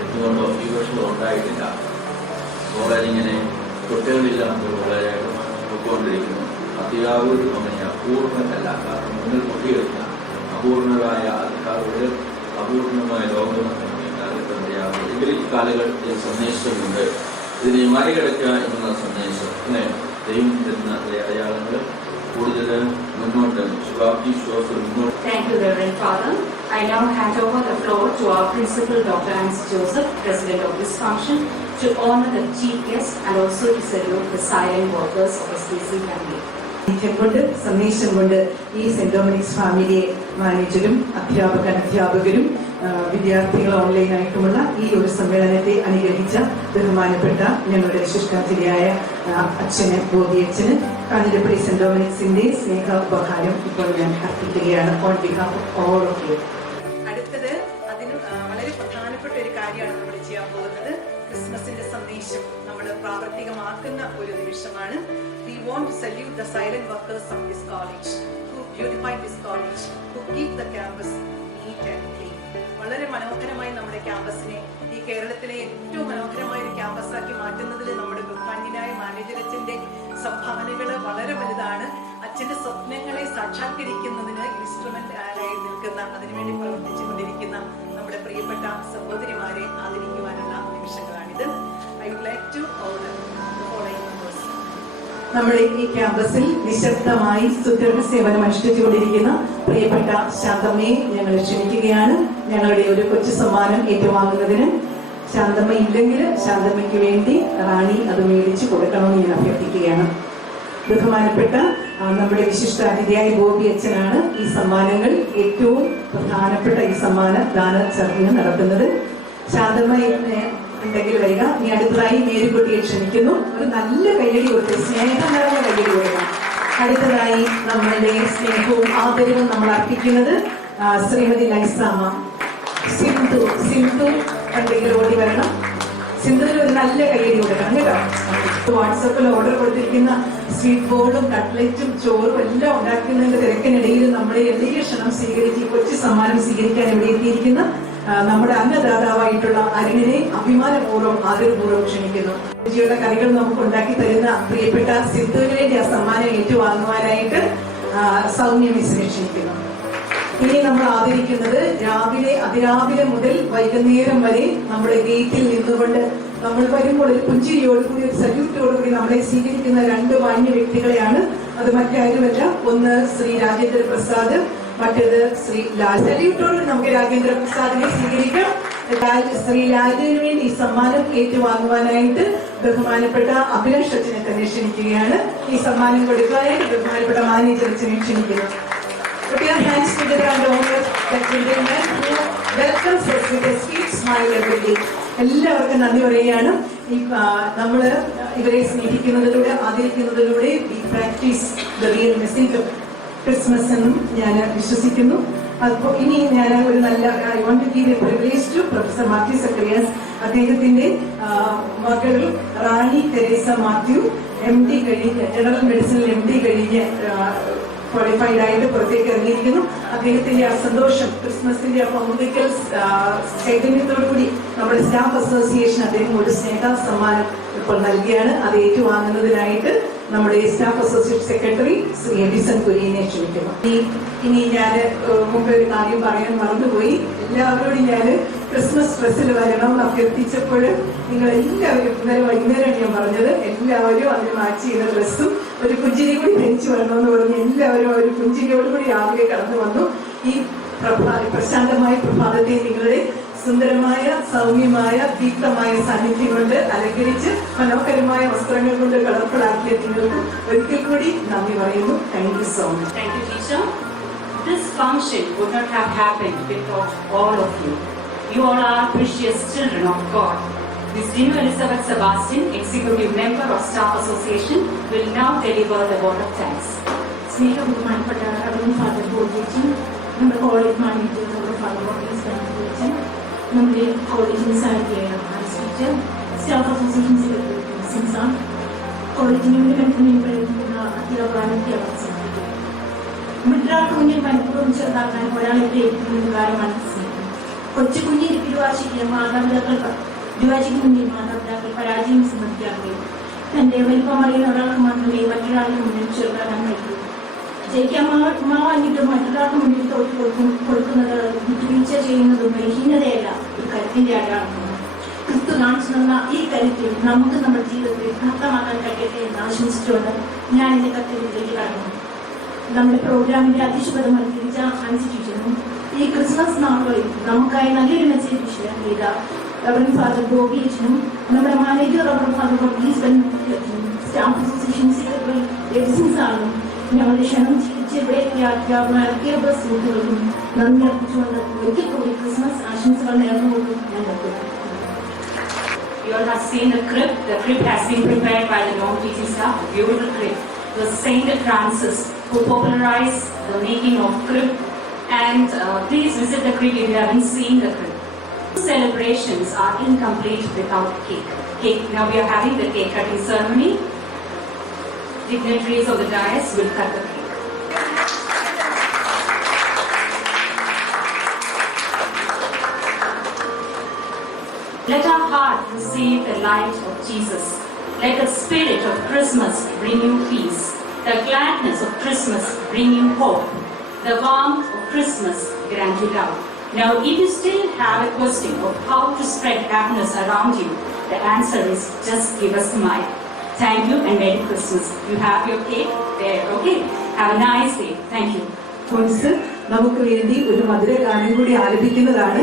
എന്തുകൊണ്ടോ ഈ വർഷം ഉണ്ടായിട്ടില്ല. കോളേജ് ഇങ്ങനെ കുട്ടികളില്ലാത്ത കോളേജായിട്ട് പൊയ്ക്കൊണ്ടിരിക്കുന്നു. അത്യാവശ്യം അപൂർണ്ണമല്ല. കാരണം നിങ്ങൾ കുട്ടികളില്ല. അപൂർണരായ ആൾക്കാരുടെ അപൂർണമായ ലോകമെന്ന് എങ്കിൽ ഈ കാലഘട്ടത്തിൽ സന്ദേശമുണ്ട്. ഇതിനെ മറികടക്കുക എന്നുള്ള സന്ദേശം അല്ലെ? ദൈവം തരുന്ന അടയാളങ്ങൾ കൂടുതൽ മുന്നോട്ട് ശുഭാപ്തിശ്വാസം മുന്നോട്ട്. Thank you, Reverend Father. I now hand over the floor to our principal, Dr. Hans Joseph, President of this function, to honor the chief guest and also to salute the silent workers of STC family. കൊണ്ട് സന്ദേശം കൊണ്ട് ഈ saint Dominic's ഫാമിലിയെ മാനേജരും അധ്യാപകരും വിദ്യാർത്ഥികൾ ഓൺലൈനായിട്ടുമുള്ള ഈ ഒരു സമ്മേളനത്തെ അനുഗ്രഹിച്ച ബഹുമാനപ്പെട്ട ഞങ്ങളുടെ വിശിഷ്ടാതിഥിയായ അച്ഛന് ബോധിയച്ഛന് കാഞ്ഞിരപ്പള്ളി സെന്റ് ഡൊമിനിക്സിന്റെ സ്നേഹ ഉപഹാരം ഇപ്പോൾ ഞാൻ അർപ്പിക്കുകയാണ്. On behalf of all of you. അടുത്തത് അതിന് വളരെ പ്രധാനപ്പെട്ട ഒരു കാര്യമാണ് നമ്മൾ ചെയ്യാൻ പോകുന്നത്. ക്രിസ്മസിന്റെ സന്ദേശം നമ്മൾ പ്രാവർത്തികമാക്കുന്ന ഒരു നിമിഷമാണ്. We want to salute the silent workers of this college who beautify this college, who keep the campus neat and clean. വളരെ മനോഹരമായി നമ്മുടെ ക്യാമ്പസിനെ ഈ കേരളത്തിലെ ഏറ്റവും മനോഹരമായ ഒരു ക്യാമ്പസാക്കി മാറ്റുന്നതിൽ നമ്മുടെ ബഹുമാന്യനായ മാനേജർ അച്ഛന്റെ സംഭാവനകൾ വളരെ വലുതാണ്. അച്ഛന്റെ സ്വപ്നങ്ങളെ സാക്ഷാത്കരിക്കുന്നതിന് ഇൻസ്ട്രുമെന്റ് ആയി നിൽക്കുന്ന, അതിനുവേണ്ടി പ്രവർത്തിച്ചുകൊണ്ടിരിക്കുന്ന നമ്മുടെ പ്രിയപ്പെട്ട സഹോദരിമാരെ ആദരിക്കുവാനുള്ള നിമിഷങ്ങളാണിത്. I would like to order the following members. നമ്മുടെ ഈ ക്യാമ്പസിൽ നിശബ്ദമായി സുദീർഘ സേവനം അനുഷ്ഠിച്ചുകൊണ്ടിരിക്കുന്ന പ്രിയപ്പെട്ട ശാന്തമ്മയെ ഞങ്ങൾ ക്ഷണിക്കുകയാണ്. ഞങ്ങളുടെ ഒരു കൊച്ചു സമ്മാനം ഏറ്റുവാങ്ങുന്നതിന്. ശാന്തമ്മ ഇല്ലെങ്കിൽ ശാന്തമ്മയ്ക്ക് വേണ്ടി റാണി അത് മേടിച്ചു കൊടുക്കണമെന്ന് ഞാൻ അഭ്യർത്ഥിക്കുകയാണ്. ബഹുമാനപ്പെട്ട നമ്മുടെ വിശിഷ്ടാതിഥിയായ ബോബി അച്ഛനാണ് ഈ സമ്മാനങ്ങൾ, ഏറ്റവും പ്രധാനപ്പെട്ട ഈ സമ്മാന ദാന ചടങ്ങ് നടത്തുന്നത്. ശാന്തമ്മ ഉണ്ടെങ്കിൽ വരിക. ഇനി അടുത്തതായി മേരിക്കുട്ടിയെ ക്ഷണിക്കുന്നു. ഒരു നല്ല കയ്യടി കൊടുത്ത് സ്നേഹം നിറഞ്ഞ കയ്യടി കൊടുക്കണം. അടുത്തതായി നമ്മളുടെ സ്നേഹവും ആദരവും നമ്മൾ അർപ്പിക്കുന്നത് ശ്രീമതി ലൈസാമ. സിന്ധു ഉണ്ടെങ്കിൽ ഓടി വരണം. സിന്ധുവിന് ഒരു നല്ല കയ്യടി കൊടുക്കണം കേട്ടോ. വാട്സാപ്പിൽ ഓർഡർ കൊടുത്തിരിക്കുന്ന സ്വീറ്റ് ബോളും കട്ട്ലറ്റും ചോറും എല്ലാം ഉണ്ടാക്കുന്നതിന്റെ തിരക്കിനിടയിൽ നമ്മുടെ വലിയ ക്ഷണം സ്വീകരിച്ച് കൊച്ചു സമ്മാനം സ്വീകരിക്കാൻ ഇവിടെ എത്തിയിരിക്കുന്ന നമ്മുടെ അന്നദാതാവായിട്ടുള്ള അരുണിനെ അഭിമാനപൂർവ്വം ആദരപൂർവ്വം ക്ഷണിക്കുന്നു. രുചിയുള്ള കറികൾ നമുക്ക് ഉണ്ടാക്കി തരുന്ന പ്രിയപ്പെട്ട സിന്ധുവിന് വേണ്ടി ആ സമ്മാനം ഏറ്റുവാങ്ങുവാനായിട്ട് സൗമ്യ മിസ്സിനെ ക്ഷണിക്കുന്നു. ഇനി നമ്മൾ ആദരിക്കുന്നത് അതിരാവിലെ മുതൽ വൈകുന്നേരം വരെ നമ്മുടെ ഗേറ്റിൽ നിന്നുകൊണ്ട് നമ്മൾ വരുമ്പോൾ ഒരു പുഞ്ചിരിയോടുകൂടി ഒരു സല്യൂട്ടോടുകൂടി നമ്മളെ സ്വീകരിക്കുന്ന രണ്ട് മാന്യ വ്യക്തികളെയാണ്. അത് മറ്റാരുമല്ല, ഒന്ന് ശ്രീ രാജേന്ദ്ര പ്രസാദ്, മറ്റേത് ശ്രീ ലാൽ. സല്യൂട്ടോടുകൂടി നമുക്ക് രാജേന്ദ്ര പ്രസാദിനെ സ്വീകരിക്കാം. ശ്രീ ലാലിന് വേണ്ടി ഈ സമ്മാനം ഏറ്റുവാങ്ങുവാനായിട്ട് ബഹുമാനപ്പെട്ട അഭിലാഷ് അച്ഛനെ തന്നെ ക്ഷണിക്കുകയാണ്. ഈ സമ്മാനം കൊടുക്കാനായിട്ട് ബഹുമാനപ്പെട്ട മാനേജർ അച്ഛനെ ക്ഷണിക്കുന്നു. Put your hands together and honor that gentleman who welcomes us with a sweet smile every day. എല്ലാവർക്കും നന്ദി പറയുകയാണ്. നമ്മള് ഇവരെ സ്നേഹിക്കുന്നതിലൂടെ ആദരിക്കുന്നതിലൂടെ we practice the real message of Christmas എന്നും ഞാൻ വിശ്വസിക്കുന്നു. അപ്പോൾ ഇനി ഞാൻ ഒരു നല്ല I want to give a privilege to Professor Matthew Zacharias. അദ്ദേഹത്തിന്റെ മകൾ റാണി തെരേസ മാത്യു MD കഴിഞ്ഞ് ജനറൽ മെഡിസിനിൽ MD കഴിഞ്ഞ് ക്വാളിഫൈഡ് ആയിട്ട് പുറത്തേക്ക് ഇറങ്ങിയിരിക്കുന്നു. അദ്ദേഹത്തിന്റെ ആ സന്തോഷം, ക്രിസ്മസിന്റെ ആ പൊങ്കൽ ചൈതന്യത്തോടുകൂടി നമ്മുടെ സ്റ്റാഫ് അസോസിയേഷൻ അദ്ദേഹം ഒരു സ്നേഹ സമ്മാനം ഇപ്പോൾ നൽകിയാണ്. അത് ഏറ്റുവാങ്ങുന്നതിനായിട്ട് നമ്മുടെ staff association secretary Shri Edison കുര്യനെ ക്ഷണിക്കുന്നു. ഇനി ഞാൻ മുമ്പ് ഒരു കാര്യം പറയാൻ മറന്നുപോയി. എല്ലാവരോടും ഞാൻ ക്രിസ്മസ് ഡ്രസ്സിൽ വരണം എന്ന് അഭ്യർത്ഥിച്ചപ്പോൾ നിങ്ങൾ എല്ലാവരും ഇന്നലെ വൈകുന്നേരമാണ് ഞാൻ പറഞ്ഞത്, എല്ലാവരും അതിന് മാച്ച് ചെയ്യുന്ന ഡ്രസ്സും ഒരു പുഞ്ചിരി കൂടി ധരിച്ചു വരണമെന്ന് പറഞ്ഞ് എല്ലാവരും ഒരു പുഞ്ചിരിയോടുകൂടി രാവിലെ കടന്നു വന്നു. ഈ പ്രശാന്തമായ പ്രഭാതത്തെ നിങ്ങളുടെ സുന്ദരമായ സൗമ്യമായ ദീപ്തമായ സാന്നിധ്യം കൊണ്ട് അലങ്കരിച്ച് മനോഹരമായ വസ്ത്രങ്ങൾ കൊണ്ട് കളർഫുള്ളാക്കിയ നിങ്ങൾക്ക് ഒരിക്കൽ കൂടി നന്ദി പറയുന്നു. Thank you so much. Thank you, teacher. This function would not have happened without all of you. You all are precious children of God. Miss Dino Elizabeth Sebastian, Executive Member of Staff Association, will now deliver the vote of thanks. സ്നേഹബഹുമാനപ്പെട്ട reverend father ബോർജിച്ചും നമ്മുടെ college manager നമ്മുടെ father ബോർജിച്ചും നമ്മുടെ കോളേജിന് സാഹിത്യം teacher staff association secretary Sinsam കോളേജിന് വേണ്ടി പ്രവർത്തിക്കുന്ന അധ്യാപകരെ സമർപ്പിക്കുന്നു. മറ്റൊരാൾക്ക് മുന്നിൽ മനഃപൂർവ്വം ചെറുതാക്കാൻ ഒരാളെ പ്രേരിപ്പിക്കുന്ന കാര്യമാണ് സ്നേഹം. കൊച്ചു കുഞ്ഞിന് പിടിവാശിക്ക് മുന്നിൽ മാതാപിതാക്കൾ പരാജയം സമ്മതിക്കാറുകയും തന്റെ വലിപ്പമറിയുന്ന ഒരാൾക്ക് മാത്രമേ മറ്റൊരാളുടെ മുന്നിൽ ചെറുതാക്കാൻ കഴിയൂ. ജയിക്കാൻ മാവാഞ്ഞിട്ട് മറ്റൊരാൾക്ക് മുന്നിൽ കൊടുക്കുന്നത് വിട്ടുവീഴ്ച ചെയ്യുന്നതും ബലഹീനതയല്ല, ഒരു കരുത്തിന്റെ അടയാളമാണ്. ക്രിസ്തു കാണിച്ചു തന്ന ഈ കരുത്തിൽ നമുക്ക് നമ്മുടെ ജീവിതത്തിൽ പ്രാപ്തമാക്കാൻ കഴിയട്ടെ എന്ന് ആശംസിച്ചുകൊണ്ട് ഞാൻ എന്റെ കർത്തവ്യത്തിലേക്ക് കടന്നു. നമ്മുടെ പ്രോഗ്രാമിന്റെ അധ്യക്ഷപദം അലങ്കരിച്ച ആൻസി ടീച്ചറും ഈ ക്രിസ്മസ് നാളുകളിൽ നമുക്കായി നല്ലൊരു മെസ്സേജ് വിഷയം ചെയ്ത റവറൻഡ് ഫാദർ ബോബി അച്ഛനും നമ്മുടെ മാനേജർ റവറൻഡ് ഫാദർ വർഗീസ് അച്ഛനും സ്റ്റാഫ് അസോസിയേഷൻ സെക്രട്ടറി എഡിസൺ സാറിനും ഞങ്ങളുടെ ക്ഷണം ചികിത്സ ഇവിടെ അധ്യാപക സുഹൃത്തുക്കൾക്കും നന്ദി അർപ്പിച്ചുകൊണ്ട് ഒരിക്കൽ കൂടി ക്രിസ്മസ് ആശംസകൾ നേർന്നുകൊണ്ടു ഞാൻ നിർത്തുന്നു. You all have seen the crib. The crib has been prepared by the non-teaching staff. A beautiful crib. It was Saint Francis who popularized the making of crib. And please visit the crib if you haven't seen the crib. Celebrations are incomplete without cake. Now we are having the cake cutting ceremony. Dignitaries of the dais will cut the cake. Let our heart receive the light of Jesus. Let the spirit of Christmas bring you peace. The gladness of Christmas bring you hope. The warmth of Christmas grant you love. Now, if you still have a question of how to spread happiness around you, the answer is just give a smile. Thank you and Merry Christmas. You have your cake there, okay? Have a nice day. Thank you. നമുക്ക് വേണ്ടി ഒരു മധുര ഗാനം കൂടി ആലപിക്കുന്നതാണ്.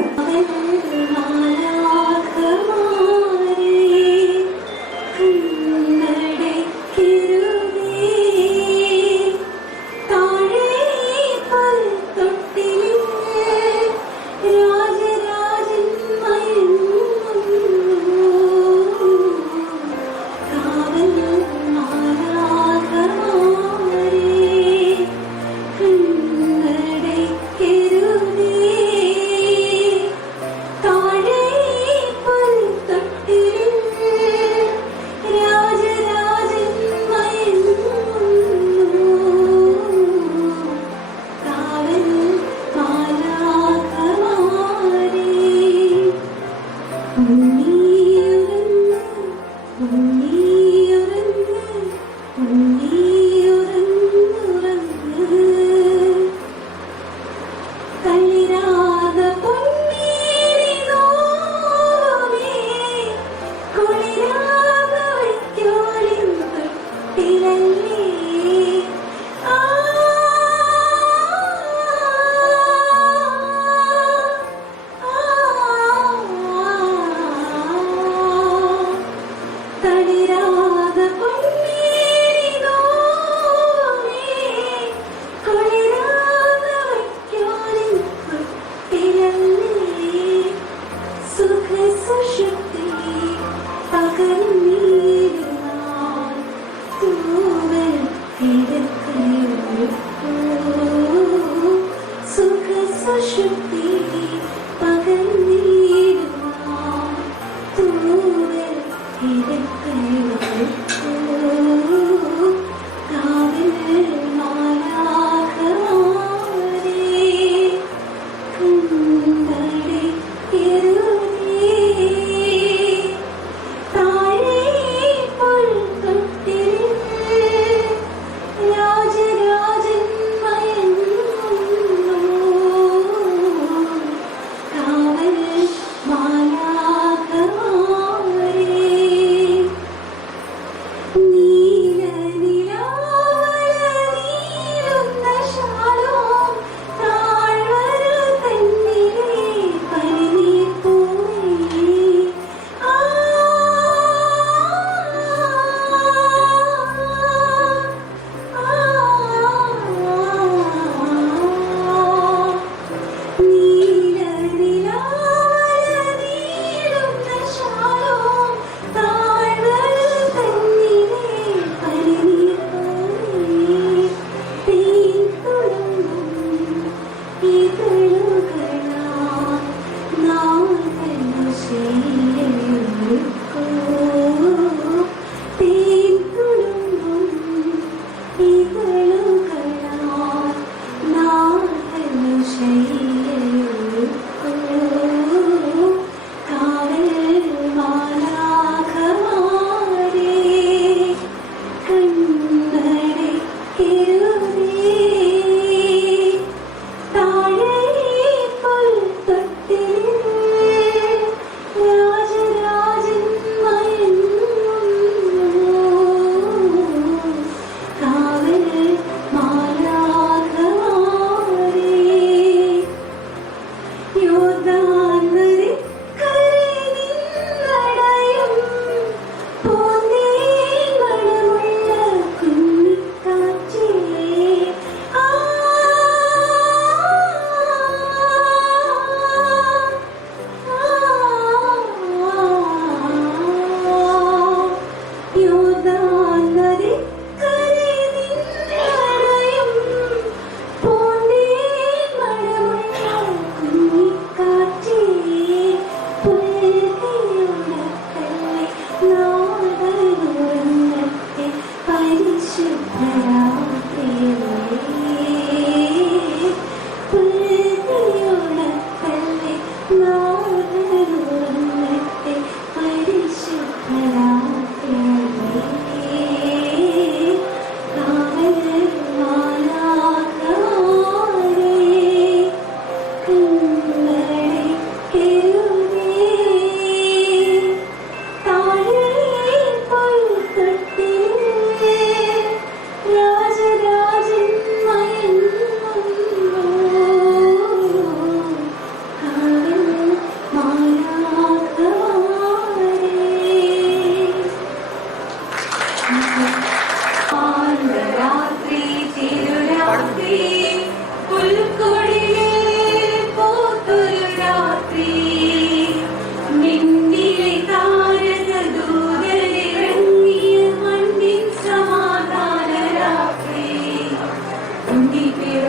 Deep